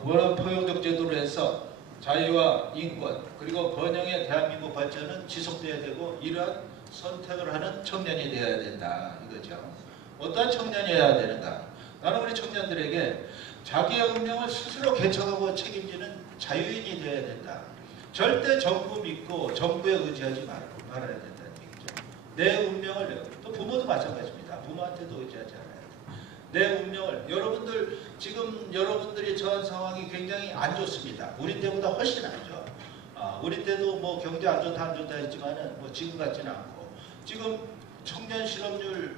그런 포용적 제도로 해서 자유와 인권 그리고 번영의 대한민국 발전은 지속돼야 되고 이러한 선택을 하는 청년이 되어야 된다 이거죠. 어떤 청년이 해야 되는가? 나는 우리 청년들에게 자기의 운명을 스스로 개척하고 책임지는 자유인이 되어야 된다. 절대 정부 믿고 정부에 의지하지 말아야 된다는 얘기죠. 내 운명을, 또 부모도 마찬가지입니다. 부모한테도 의지하지 않아야 돼. 내 운명을, 여러분들 지금 여러분들이 처한 상황이 굉장히 안 좋습니다. 우리 때보다 훨씬 안 좋아. 우리 때도 뭐 경제 안 좋다 안 좋다 했지만은 뭐 지금 같지는 않고, 지금 청년 실업률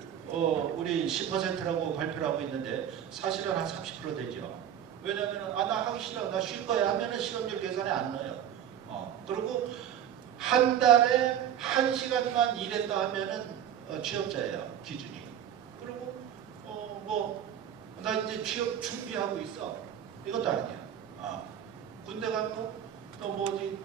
우리 10%라고 발표를 하고 있는데 사실은 한 30% 되죠. 왜냐면은 나 하기 싫어, 나 쉴 거야 하면은 실업률 계산에 안 넣어요. 그리고 한 달에 1시간만 일했다 하면은 취업자예요, 기준이. 그리고 나 이제 취업 준비하고 있어, 이것도 아니야. 군대 간 거, 또 뭐지,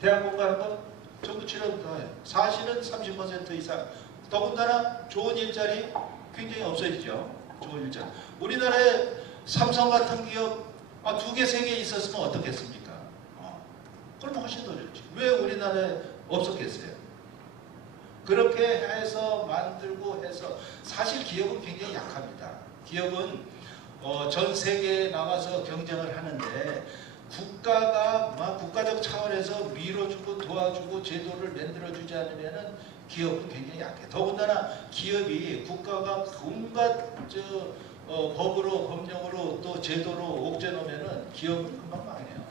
대학원 가는 거 전부 치료부터 해요. 사실은 30% 이상. 더군다나 좋은 일자리 굉장히 없어지죠. 좋은 일자리. 우리나라에 삼성 같은 기업 2개, 3개 있었으면 어떻겠습니까? 그럼 훨씬 더 좋지. 왜 우리나라에 없었겠어요? 그렇게 해서 만들고 해서, 사실 기업은 굉장히 약합니다. 기업은 전 세계에 나가서 경쟁을 하는데 국가가 막 국가적 차원에서 밀어주고 도와주고 제도를 만들어주지 않으면은 기업은 굉장히 약해. 더군다나 기업이 국가가 온갖 법으로, 법령으로 또 제도로 옥죄 놓으면은 기업은 금방 망해요.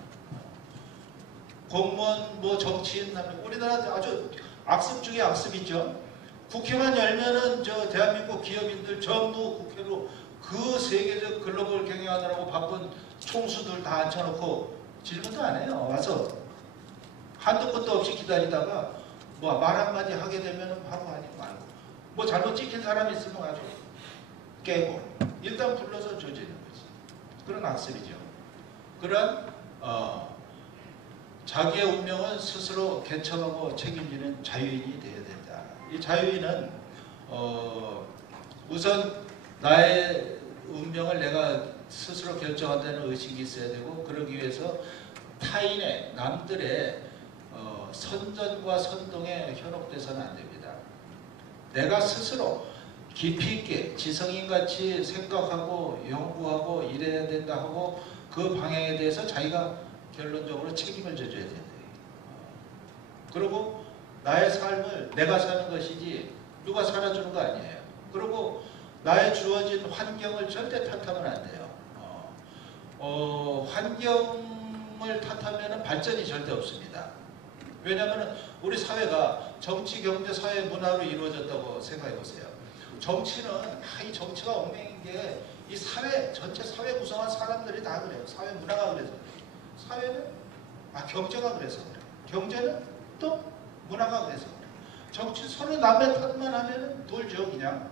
공무원, 뭐 정치인, 우리나라 아주 악습 중에 악습이죠. 국회만 열면은 대한민국 기업인들 전부 국회로 그 세계적 글로벌 경영하느라고 바쁜 총수들 다 앉혀놓고 질문도 안 해요. 와서 한도 끝도 없이 기다리다가 뭐 말 한마디 하게 되면은 바로 아니고 말고, 뭐 잘못 찍힌 사람 있으면 아주 깨고 일단 불러서 조지는 거지. 그런 악습이죠. 그런 자기의 운명은 스스로 개척하고 책임지는 자유인이 되어야 된다. 이 자유인은 우선 나의 운명을 내가 스스로 결정한다는 의식이 있어야 되고, 그러기 위해서 타인의, 남들의 선전과 선동에 현혹돼서는 안 됩니다. 내가 스스로 깊이 있게 지성인같이 생각하고 연구하고 이래야 된다 하고 그 방향에 대해서 자기가 결론적으로 책임을 져줘야 된다. 그리고 나의 삶을 내가 사는 것이지 누가 살아주는 거 아니에요. 그리고 나의 주어진 환경을 절대 탓하면 안 돼요. 환경을 탓하면 발전이 절대 없습니다. 왜냐하면 우리 사회가 정치, 경제, 사회, 문화로 이루어졌다고 생각해 보세요. 정치는 이 정치가 엉망인 게 이 사회, 전체 사회 구성한 사람들이 다 그래요. 사회 문화가 그래서. 사회는 경제가 그래서 그래. 경제는 또 문화가 그래서 그래. 정치 서로 남의 탓만 하면 돌죠, 그냥.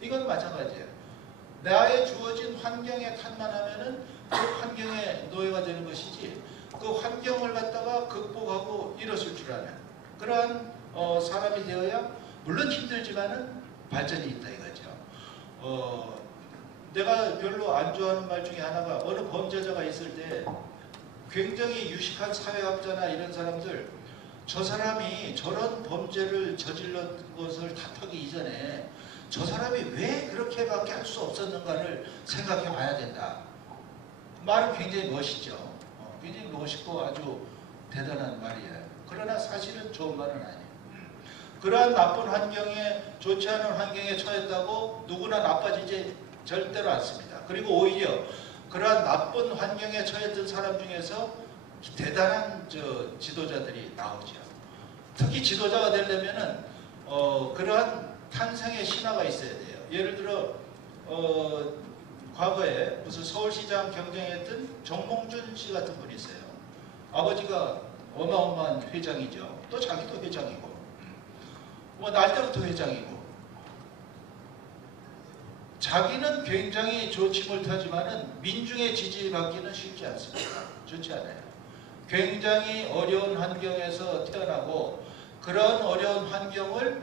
이건 마찬가지예요. 나의 주어진 환경에 탓만 하면은 그 환경의 노예가 되는 것이지, 그 환경을 갖다가 극복하고 일었을 줄 아는 그러한 사람이 되어야, 물론 힘들지만은 발전이 있다 이거죠. 내가 별로 안 좋아하는 말 중에 하나가, 어느 범죄자가 있을 때 굉장히 유식한 사회학자나 이런 사람들, 저 사람이 저런 범죄를 저질렀던 것을 탓하기 이전에 저 사람이 왜 그렇게밖에 할 수 없었는가를 생각해 봐야 된다. 말은 굉장히 멋있죠. 굉장히 멋있고 아주 대단한 말이에요. 그러나 사실은 좋은 말은 아니에요. 그러한 나쁜 환경에, 좋지 않은 환경에 처했다고 누구나 나빠지지 절대로 않습니다. 그리고 오히려 그러한 나쁜 환경에 처했던 사람 중에서 대단한 지도자들이 나오죠. 특히 지도자가 되려면은 그러한 탄생의 신화가 있어야 돼요. 예를 들어 과거에 무슨 서울시장 경쟁했던 정몽준 씨 같은 분이 있어요. 아버지가 어마어마한 회장이죠. 또 자기도 회장이고, 뭐 날 때부터 회장이고, 자기는 굉장히 좋지 못하지만은 민중의 지지받기는 쉽지 않습니다. 좋지 않아요. 굉장히 어려운 환경에서 태어나고 그런 어려운 환경을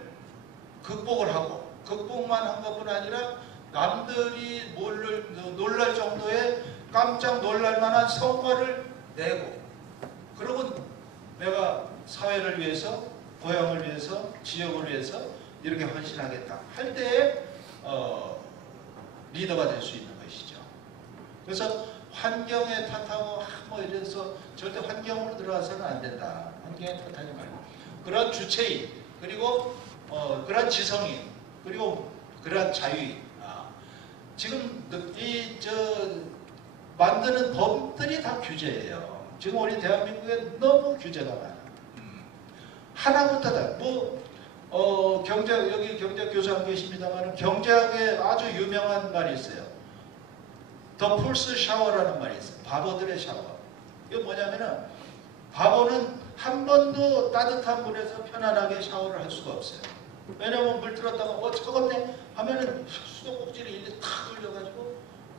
극복을 하고, 극복만 한 것뿐 아니라 남들이 놀랄 정도의 깜짝 놀랄 만한 성과를 내고, 그러고 내가 사회를 위해서, 고향을 위해서, 지역을 위해서 이렇게 헌신하겠다 할 때에 리더가 될 수 있는 것이죠. 그래서 환경에 탓하고 뭐 이래서 절대 환경으로 들어가서는 안 된다. 환경에 탓하지 말고 그런 주체인 그리고 그런 지성인 그리고 그런 자유인 지금 만드는 법들이 다 규제예요. 지금 우리 대한민국에 너무 규제가 많아. 하나부터 다 여기 경제학 교수 안 계십니다만 경제학에 아주 유명한 말이 있어요. 더 폴스 샤워라는 말이 있어요. 바보들의 샤워. 이거 뭐냐면은 바보는 한 번도 따뜻한 물에서 편안하게 샤워를 할 수가 없어요. 왜냐면 물 들었다가 차갑네 하면은 수도꼭지를 일일이 탁 돌려가지고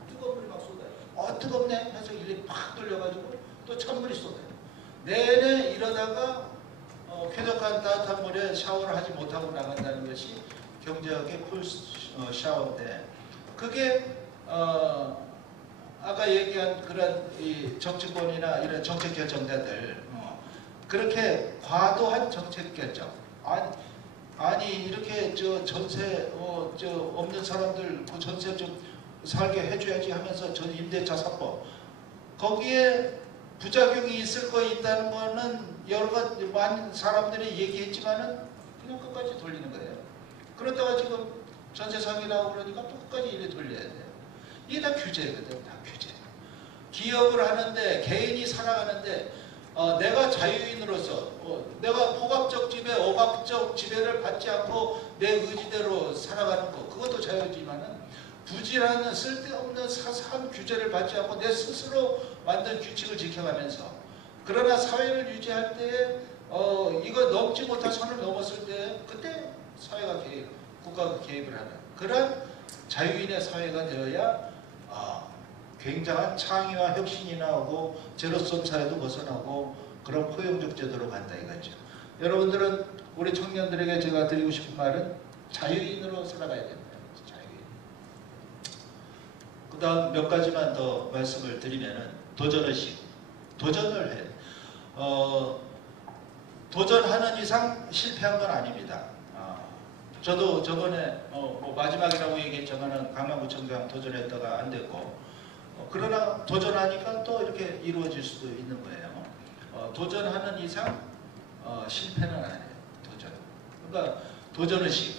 뜨거운 물이 막 쏟아요. 뜨겁네 해서 일일이 팍 돌려가지고 또 찬물이 쏟아요. 내내 이러다가 쾌적한 따뜻한 물에 샤워를 하지 못하고 나간다는 것이 경제학의 폴스 샤워인데 그게 아까 얘기한 그런 이 정치권이나 이런 정책 결정자들 그렇게 과도한 정책 결정 아니 이렇게 전세 없는 사람들 그 전세 좀 살게 해줘야지 하면서 전 임대차 3법 거기에 부작용이 있을 거 있다는 거는 여러 가지 많은 사람들이 얘기했지만은 그냥 끝까지 돌리는 거예요. 그러다가 지금 전세 사기라고 그러니까 또 끝까지 이래 돌려야 돼요. 이게 다 규제거든. 다 규제. 기업을 하는데 개인이 살아가는데 내가 자유인으로서 내가 포갑적 지배, 억압적 지배를 받지 않고 내 의지대로 살아가는 거 그것도 자유지만은 부질하는 쓸데없는 사사한 규제를 받지 않고 내 스스로 만든 규칙을 지켜가면서 그러나 사회를 유지할 때 이거 넘지 못할 선을 넘었을 때 그때 사회가 국가가 개입을 하는 그런 자유인의 사회가 되어야 굉장한 창의와 혁신이 나오고 제로섬 사회도 벗어나고 그런 포용적 제도로 간다 이거죠. 여러분들은 우리 청년들에게 제가 드리고 싶은 말은 자유인으로 살아가야 됩니다. 자유인. 그 다음 몇 가지만 더 말씀을 드리면은 도전의식. 도전을 해. 도전하는 이상 실패한 건 아닙니다. 저도 저번에 마지막이라고 얘기했지만은 강남구청장 도전했다가 안 됐고 그러나 도전하니까 또 이렇게 이루어질 수도 있는 거예요. 도전하는 이상 실패는 아니에요. 도전. 그러니까 도전의식.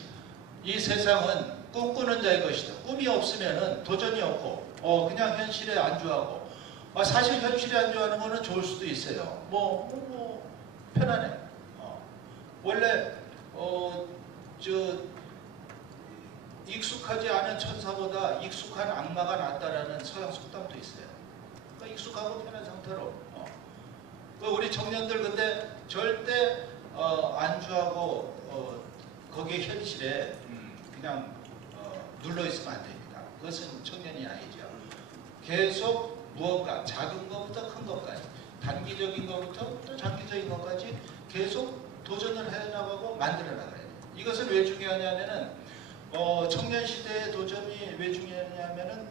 이 세상은 꿈꾸는 자의 것이다. 꿈이 없으면은 도전이 없고 그냥 현실에 안주하고 사실 현실에 안주하는 거는 좋을 수도 있어요. 편안해. 원래 익숙하지 않은 천사보다 익숙한 악마가 낫다라는 서양 속담도 있어요. 그러니까 익숙하고 편한 상태로. 우리 청년들 근데 절대 안주하고 거기에 현실에 그냥 눌러 있으면 안 됩니다. 그것은 청년이 아니죠. 계속 무언가 작은 것부터 큰 것까지 단기적인 것부터 또 장기적인 것까지 계속 도전을 해나가고 만들어 나가야 돼요. 이것은 왜 중요하냐면은 청년 시대의 도전이 왜 중요하냐면은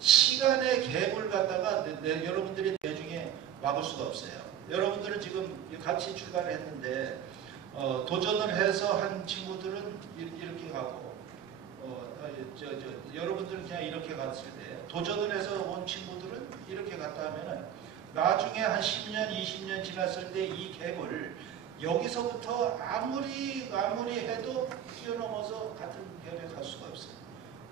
시간의 갭을 갖다가 여러분들이 나중에 막을 수가 없어요. 여러분들은 지금 같이 출발을 했는데 도전을 해서 한 친구들은 이렇게 가고 여러분들은 그냥 이렇게 갔을 때 도전을 해서 온 친구들은 이렇게 갔다 하면은 나중에 한 10년, 20년 지났을 때 이 갭을 여기서부터 아무리 해도 뛰어넘어서 같은 갭에 갈 수가 없어요.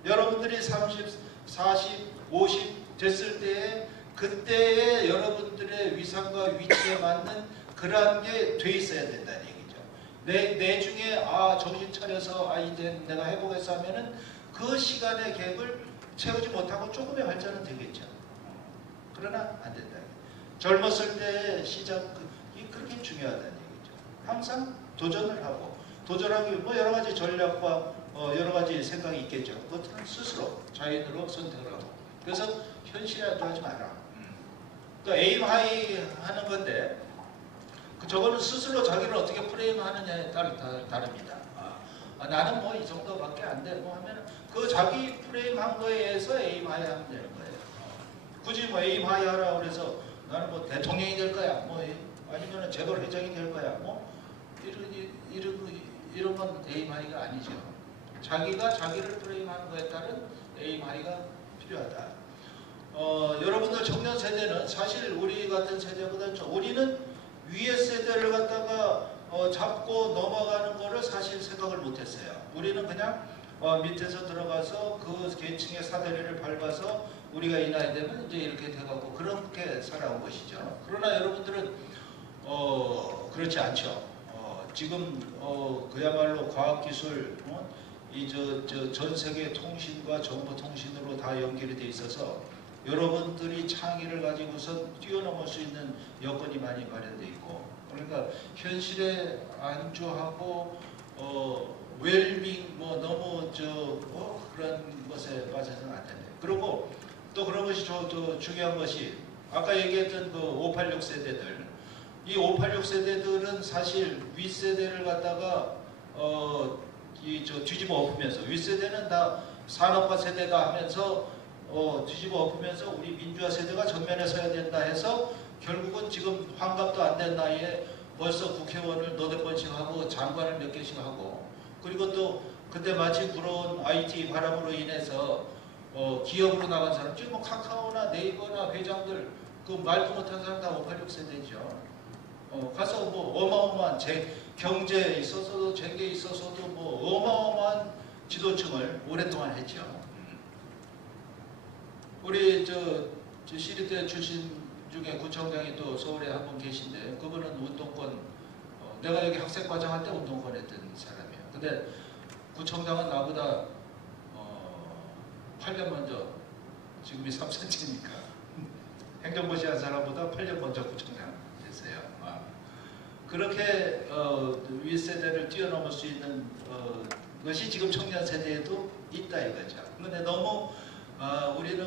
여러분들이 30, 40, 50 됐을 때에 그때의 여러분들의 위상과 위치에 맞는 그러한 게 돼 있어야 된다는 얘기죠. 내 중에 정신 차려서 이제 내가 해보겠어 하면은 그 시간의 갭을 채우지 못하고 조금의 발전은 되겠죠. 그러나 안 된다. 젊었을 때의 시작 그렇게 중요하다는 얘기죠. 항상 도전을 하고 도전하기 여러 가지 전략과 여러 가지 생각이 있겠죠. 그것은 스스로 자연으로 선택을 하고 그래서 현실에 안주하지 마라. 또 에임 하이 하는 건데 저거는 스스로 자기를 어떻게 프레임하느냐에 따라 다릅니다. 나는 이 정도밖에 안 돼. 하면 그 자기 프레임한 거에 의해서 에임 하이 하면 되는 거예요. 굳이 에임 하이 하라 그래서 나는 대통령이 될 거야. 아니면 재벌 회장이 될 거야. 이런 건 에임 하이가 아니죠. 자기가 자기를 프레임하는 거에 따른 에임하기가 필요하다. 여러분들 청년 세대는 사실 우리 같은 세대보다 좀 우리는 위의 세대를 갖다가 잡고 넘어가는 거를 사실 생각을 못했어요. 우리는 그냥 밑에서 들어가서 그 계층의 사다리를 밟아서 우리가 이 나이 되면 이제 이렇게 돼갖고 그렇게 살아온 것이죠. 그러나 여러분들은 그렇지 않죠. 지금 그야말로 과학기술 이 전 세계 통신과 정보통신으로 다 연결이 돼 있어서 여러분들이 창의를 가지고선 뛰어넘을 수 있는 여건이 많이 마련돼 있고, 그러니까 현실에 안주하고 웰빙 뭐 너무 그런 것에 빠져서는 안 된다. 그리고 또 그런 것이 또 중요한 것이 아까 얘기했던 그 586 세대들, 이 586 세대들은 사실 윗세대를 갖다가 뒤집어 엎으면서, 윗세대는 다 산업화 세대다 하면서 뒤집어 엎으면서 우리 민주화 세대가 전면에 서야 된다 해서 결국은 지금 환갑도 안 된 나이에 벌써 국회의원을 너댓 번씩 하고 장관을 몇 개씩 하고, 그리고 또 그때 마치 불어온 IT 바람으로 인해서 기업으로 나간 사람, 지금 뭐 카카오나 네이버나 회장들 그 말도 못한 사람 다 586 세대죠. 가서 뭐 어마어마한 경제에 있어서도 재계에 있어서도 뭐 어마어마한 지도층을 오랫동안 했죠. 우리 시립대 출신 중에 구청장이 또 서울에 한 분 계신데, 그분은 운동권, 내가 여기 학생과장 할 때 운동권 했던 사람이에요. 근데 구청장은 나보다 8년 먼저, 지금이 3cm니까 행정고시 한 사람보다 8년 먼저 구청장 됐어요. 그렇게 윗세대를 뛰어넘을 수 있는 것이 지금 청년 세대에도 있다 이거죠. 근데 너무 우리는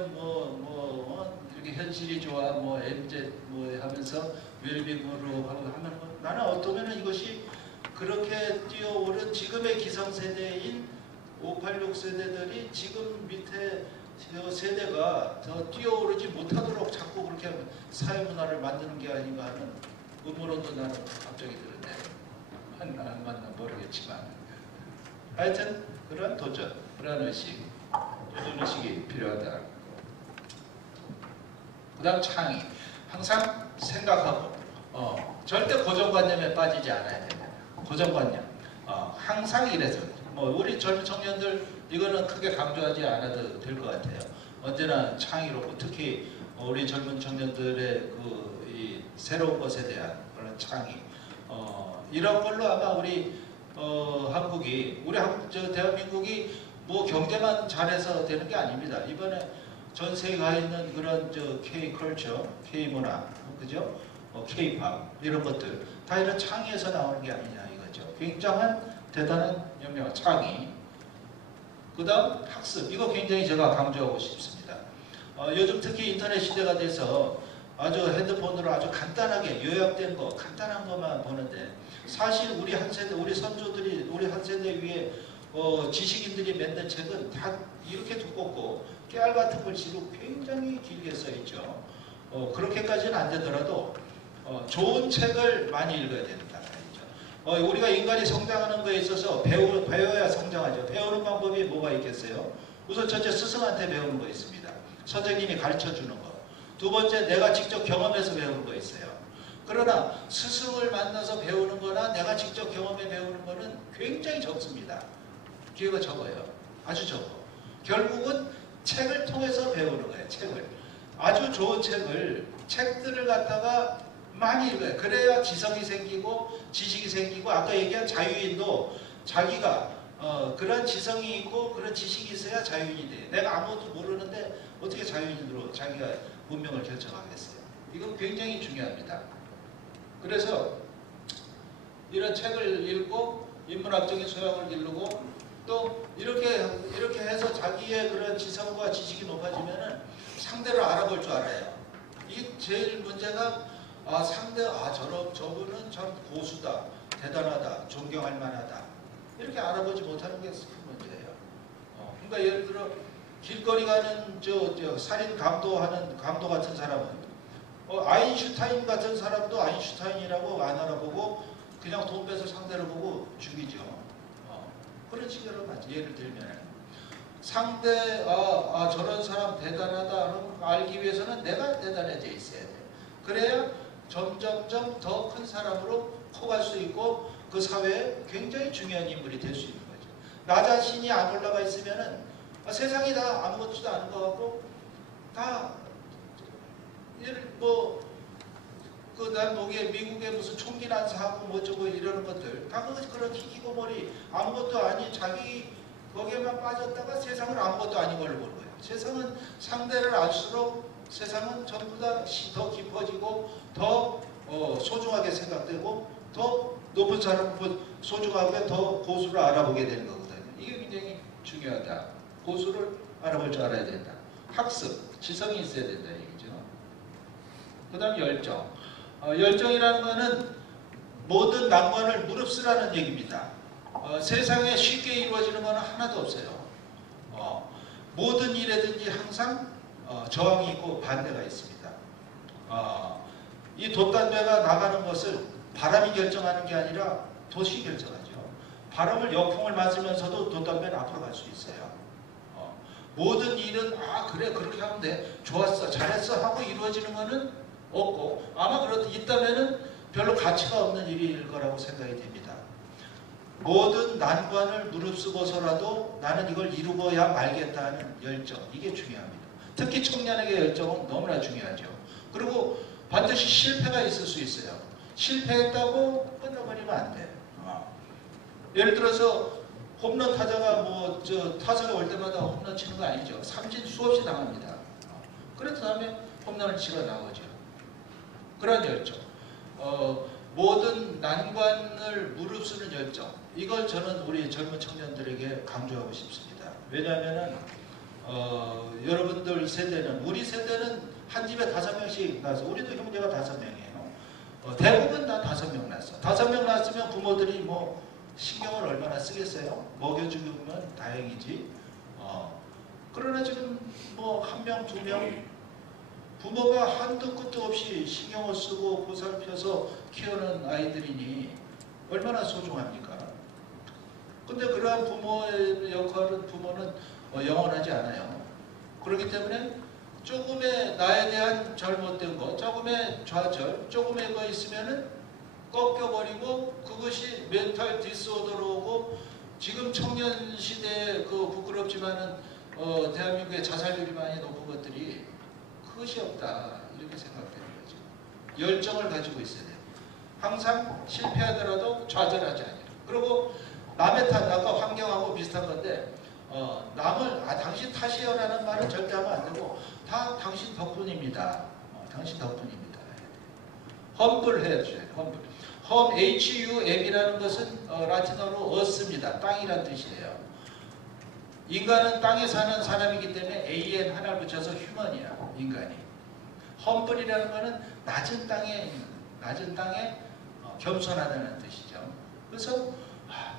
이렇게 현실이 좋아, MZ 하면서 웰빙으로 하면 나는 어떠면은 이것이 그렇게 뛰어오른 지금의 기성세대인 586 세대들이 지금 밑에 세대가 더 뛰어오르지 못하도록 자꾸 그렇게 사회문화를 만드는 게 아닌가 하는 음모론도 나는 갑자기 드는데 안 맞나 모르겠지만, 하여튼 그런 도전, 그런 의식이 필요하다. 그 다음 창의. 항상 생각하고 절대 고정관념에 빠지지 않아야 됩니다. 고정관념. 항상 이래서 우리 젊은 청년들 이거는 크게 강조하지 않아도 될 것 같아요. 언제나 창의롭고, 특히 우리 젊은 청년들의 이 새로운 것에 대한 그런 창의, 이런 걸로 아마 우리 대한민국이 뭐 경제만 잘해서 되는 게 아닙니다. 이번에 전 세계에 가 있는 그런 K-컬처, K-문화, 그죠? K-팝 이런 것들 다 이런 창의에서 나오는 게 아니냐 이거죠. 굉장한 대단한 영역, 창의. 그 다음 학습. 이거 굉장히 제가 강조하고 싶습니다. 요즘 특히 인터넷 시대가 돼서 아주 핸드폰으로 아주 간단하게 요약된 거, 간단한 것만 보는데, 사실 우리 한 세대, 우리 선조들이 우리 한 세대 위에 지식인들이 만든 책은 다 이렇게 두껍고 깨알 같은 글씨로 굉장히 길게 써 있죠. 그렇게까지는 안 되더라도 좋은 책을 많이 읽어야 된다. 우리가 인간이 성장하는 거에 있어서 배워야 성장하죠. 배우는 방법이 뭐가 있겠어요? 우선 첫째, 스승한테 배우는 거 있습니다. 선생님이 가르쳐 주는 거. 두 번째, 내가 직접 경험해서 배우는 거 있어요. 그러나 스승을 만나서 배우는 거나 내가 직접 경험해 배우는 거는 굉장히 적습니다. 기회가 적어요. 아주 적어. 결국은 책을 통해서 배우는 거예요. 책을. 아주 좋은 책들을 갖다가 많이 읽어요. 그래야 지성이 생기고 지식이 생기고, 아까 얘기한 자유인도 자기가 그런 지성이 있고 그런 지식이 있어야 자유인이 돼. 내가 아무것도 모르는데 어떻게 자유인으로 자기가 운명을 결정하겠어요. 이건 굉장히 중요합니다. 그래서 이런 책을 읽고 인문학적인 소양을 기르고, 또 이렇게 해서 자기의 그런 지성과 지식이 높아지면은 상대를 알아볼 줄 알아요. 이게 제일 문제가 저분은 참 고수다, 대단하다, 존경할 만하다, 이렇게 알아보지 못하는 게 큰 문제예요. 그러니까 예를 들어 길거리 가는 살인 강도하는 강도 같은 사람은 아인슈타인 같은 사람도 아인슈타인이라고 안 알아보고 그냥 돈 빼서 상대를 보고 죽이죠. 그런 식으로 예를 들면 상대 저런 사람 대단하다 알기 위해서는 내가 대단해져 있어야 돼. 그래야 점점점 더 큰 사람으로 커갈 수 있고 그 사회에 굉장히 중요한 인물이 될 수 있는 거죠. 나 자신이 안 올라가 있으면은 세상이 다 아무것도 아닌 것 같고 다 난 보기에 미국에 무슨 총기 난사하고 뭐 어쩌고 이러는 것들 다 그런 히키고머리 아무것도 아닌 자기 거기에만 빠졌다가 세상을 아무것도 아닌 걸로 보는 거예요. 세상은 상대를 알수록 세상은 전부 다 더 깊어지고 더 소중하게 생각되고 더 높은 사람을 소중하게 더 고수를 알아보게 되는 거거든요. 이게 굉장히 중요하다. 고수를 알아볼 줄 알아야 된다. 학습, 지성이 있어야 된다 얘기죠. 그 다음 열정. 열정이라는 것은 모든 난관을 무릅쓰라는 얘기입니다. 세상에 쉽게 이루어지는 것은 하나도 없어요. 모든 일에든지 항상 저항이 있고 반대가 있습니다. 이 돛단배가 나가는 것을 바람이 결정하는 게 아니라 돛이 결정하죠. 바람을 역풍을 맞으면서도 돛단배는 앞으로 갈 수 있어요. 모든 일은 그래 그렇게 하면 돼 좋았어 잘했어 하고 이루어지는 것은 없고 아마 있다면은 별로 가치가 없는 일일 거라고 생각이 됩니다. 모든 난관을 무릅쓰고서라도 나는 이걸 이루어야 말겠다는 열정 이게 중요합니다. 특히 청년에게 열정은 너무나 중요하죠. 그리고 반드시 실패가 있을 수 있어요. 실패했다고 끝나버리면 안 돼. 예를 들어서 홈런 타자가 타석에 올 때마다 홈런 치는 거 아니죠. 삼진 수없이 당합니다. 그래서 다음에 홈런을 치러 나오죠. 그런 열정. 모든 난관을 무릅쓰는 열정. 이걸 저는 우리 젊은 청년들에게 강조하고 싶습니다. 왜냐하면 여러분들 세대는 우리 세대는 한 집에 5명씩 나서 우리도 형제가 5명이에요. 대부분 다 5명 낳았어. 5명 낳았으면 부모들이 신경을 얼마나 쓰겠어요? 먹여주면 다행이지. 그러나 지금 1명, 2명 부모가 한도 끝도 없이 신경을 쓰고 보살펴서 키우는 아이들이니 얼마나 소중합니까? 근데 그러한 부모의 역할은 부모는 영원하지 않아요. 그렇기 때문에 조금의 나에 대한 잘못된 것, 조금의 좌절, 조금의 거 있으면은 꺾여버리고 그것이 멘탈 디스오더로 오고 지금 청년 시대에 부끄럽지만은 대한민국의 자살률이 많이 높은 것들이 그것이 없다 이렇게 생각되는 거죠. 열정을 가지고 있어야 돼요. 항상 실패하더라도 좌절하지 않아요. 그리고 남의 탓, 아까 환경하고 비슷한 건데 남을 당신 탓이요라는 말은 절대 하면 안 되고 다 당신 덕분입니다. 당신 덕분입니다. 험블 해야죠. 험블. HUM이라는 것은 라틴어로 어스입니다. 땅이란 뜻이에요. 인간은 땅에 사는 사람이기 때문에 AN 하나를 붙여서 휴먼이야. 인간이. 험블이라는 것은 낮은 땅에 겸손하다는 뜻이죠. 그래서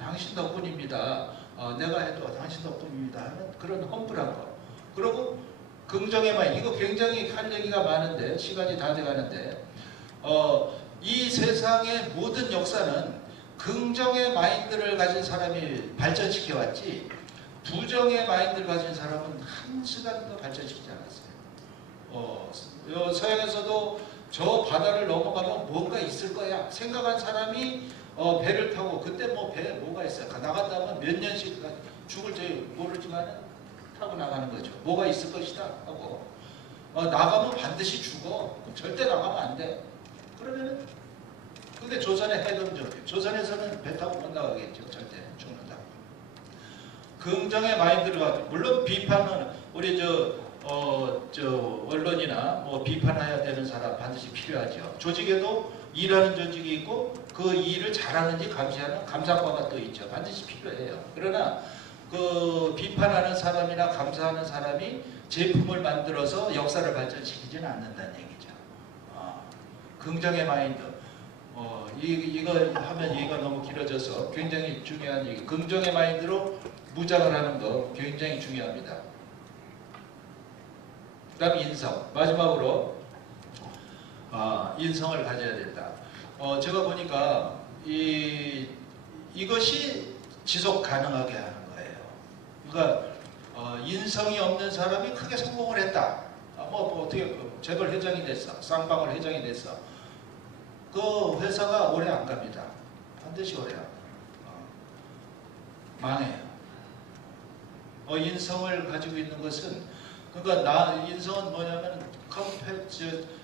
당신 덕분입니다. 내가 해도 당신 덕분입니다 하는 그런 험블한 거. 그리고 긍정의 마인드. 이거 굉장히 할 얘기가 많은데 시간이 다 돼가는데 이 세상의 모든 역사는 긍정의 마인드를 가진 사람이 발전시켜왔지 부정의 마인드를 가진 사람은 한 시간도 발전시키지 않았어요. 서양에서도 저 바다를 넘어가면 뭔가 있을 거야 생각한 사람이 배를 타고 그때 배에 뭐가 있어요. 나간다면 몇 년씩 죽을 줄 모르지만 타고 나가는 거죠. 뭐가 있을 것이다 하고 나가면 반드시 죽어. 절대 나가면 안 돼. 그러면은 근데 조선의 해금적이에요. 조선에서는 배 타고 못 나가겠죠. 절대 죽는다. 긍정의 마인드를 가지고 물론 비판은 우리 언론이나 비판해야 되는 사람 반드시 필요하죠. 조직에도 일하는 조직이 있고 그 일을 잘하는지 감시하는 감사과가 또 있죠. 반드시 필요해요. 그러나 그 비판하는 사람이나 감사하는 사람이 제품을 만들어서 역사를 발전시키지는 않는다는 얘기죠. 긍정의 마인드. 이거 하면 얘기가 너무 길어져서 굉장히 중요한 얘기. 긍정의 마인드로 무장을 하는 거 굉장히 중요합니다. 그 다음 인성. 마지막으로 인성을 가져야 된다. 제가 보니까 이것이 지속 가능하게 하는 거예요. 그러니까 인성이 없는 사람이 크게 성공을 했다. 뭐 어떻게 재벌 회장이 됐어, 쌍방울 회장이 됐어. 그 회사가 오래 안 갑니다. 반드시 오래 안 가요. 망해요. 인성을 가지고 있는 것은, 그러니까 인성은 뭐냐면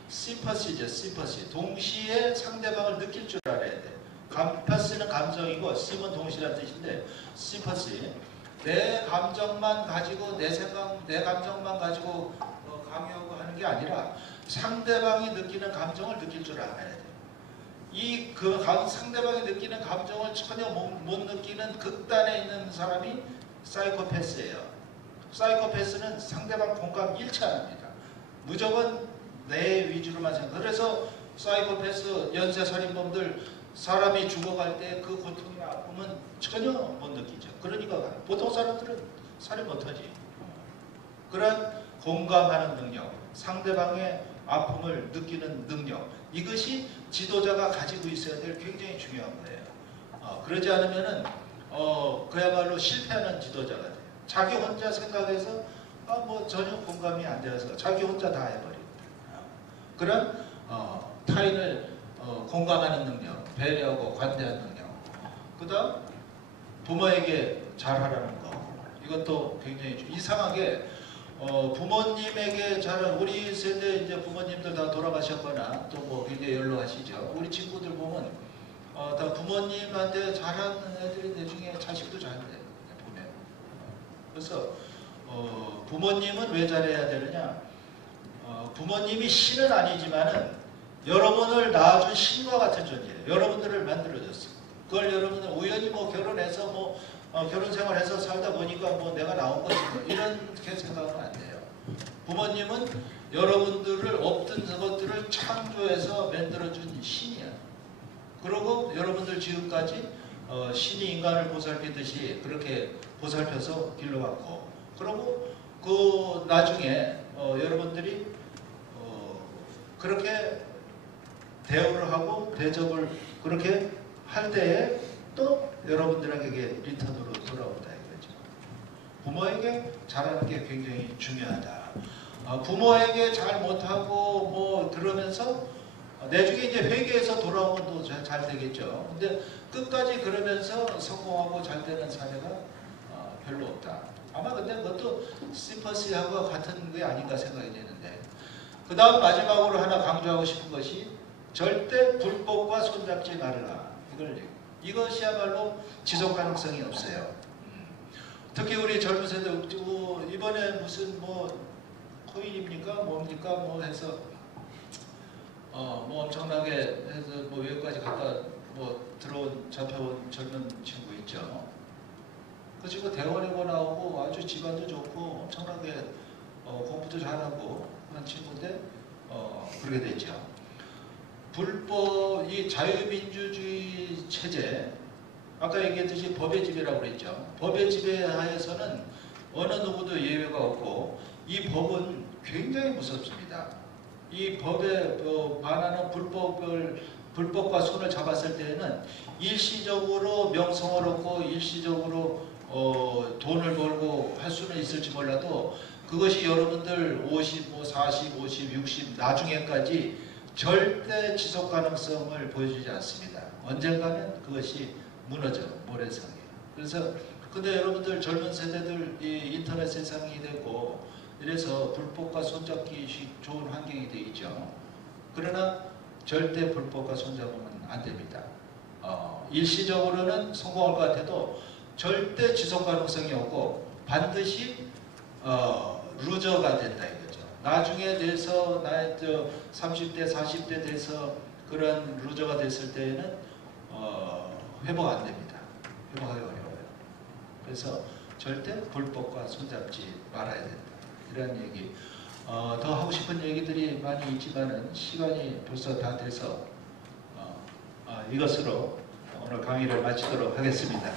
심퍼시죠. 심퍼시. 동시에 상대방을 느낄 줄 알아야 돼. 감퍼스는 감정이고 심은 동시라는 뜻인데, 심퍼시. 내 감정만 가지고, 내 생각, 내 감정만 가지고 강요하고 하는 게 아니라 상대방이 느끼는 감정을 느낄 줄 알아야 돼. 상대방이 느끼는 감정을 전혀 못 느끼는 극단에 있는 사람이 사이코패스예요. 사이코패스는 상대방 공감 일치 안 합니다. 무조건 내 위주로만 생각. 그래서 사이코패스 연쇄살인범들 사람이 죽어갈 때 그 고통이나 아픔은 전혀 못 느끼죠. 그러니까 보통 사람들은 살인 못하지. 그런 공감하는 능력, 상대방의 아픔을 느끼는 능력, 이것이 지도자가 가지고 있어야 될 굉장히 중요한 거예요. 그러지 않으면은 그야말로 실패하는 지도자가 돼요. 자기 혼자 생각해서 뭐 전혀 공감이 안 되어서 자기 혼자 다 해버립니다. 그런 타인을 공감하는 능력, 배려하고 관대한 능력. 그다음 부모에게 잘하라는 거. 이것도 굉장히 이상하게 부모님에게 잘하는, 우리 세대 이제 부모님들 다 돌아가셨거나 또 뭐 굉장히 연로하시죠. 우리 친구들 보면 다 부모님한테 잘하는 애들이 나중에 자식도 잘 돼. 보면. 그래서 부모님은 왜 잘해야 되느냐? 부모님이 신은 아니지만은 여러분을 낳아준 신과 같은 존재예요. 여러분들을 만들어줬어요. 그걸 여러분은 우연히 뭐 결혼해서 뭐 결혼 생활해서 살다 보니까 뭐 내가 나온 거지 뭐 이렇게 생각하면 안 돼요. 부모님은 여러분들을 없던 것들을 창조해서 만들어준 신이야. 그리고 여러분들 지금까지 신이 인간을 보살피듯이 그렇게 보살펴서 길러왔고, 그리고 그 나중에 여러분들이 그렇게 대우를 하고 대접을 그렇게 할 때에 또 여러분들에게 리턴으로 돌아온다 이거죠. 부모에게 잘하는 게 굉장히 중요하다. 부모에게 잘 못하고 뭐 그러면서 나중에 이제 회계에서 돌아오면 또 잘 되겠죠. 근데 끝까지 그러면서 성공하고 잘 되는 사례가 별로 없다. 아마 근데 그것도 심퍼시하고 같은 게 아닌가 생각이 되는데, 그 다음 마지막으로 하나 강조하고 싶은 것이 절대 불법과 손잡지 말라. 이것이야말로 지속 가능성이 없어요. 특히 우리 젊은 세대 이번에 무슨 뭐 코인입니까 뭡니까 뭐 해서 뭐 엄청나게 해서 뭐 외국까지 갔다 뭐 잡혀온 젊은 친구 있죠. 그 친구 대원이고 나오고 아주 집안도 좋고 엄청나게 공부도 잘하고 그런 친구인데 그렇게 됐죠. 이 자유민주주의 체제, 아까 얘기했듯이 법의 지배라고 그랬죠. 법의 지배 하에서는 어느 누구도 예외가 없고 이 법은 굉장히 무섭습니다. 이 법에 반하는 불법과 손을 잡았을 때에는 일시적으로 명성을 얻고 일시적으로 돈을 벌고 할 수는 있을지 몰라도 그것이 여러분들 50, 40, 50, 60 나중에까지 절대 지속 가능성을 보여주지 않습니다. 언젠가는 그것이 무너져 모래성이에요. 그래서 근데 여러분들 젊은 세대들 이 인터넷 세상이 되고 이래서 불법과 손잡기 좋은 환경이 되어 있죠. 그러나 절대 불법과 손잡으면 안 됩니다. 일시적으로는 성공할 것 같아도 절대 지속 가능성이 없고 반드시 루저가 된다 이거죠. 나중에 돼서 나의 30대, 40대 돼서 그런 루저가 됐을 때에는 회복 안 됩니다. 회복하기 어려워요. 그래서 절대 불법과 손잡지 말아야 된다. 이런 얘기. 더 하고 싶은 얘기들이 많이 있지만은 시간이 벌써 다 돼서 이것으로 오늘 강의를 마치도록 하겠습니다.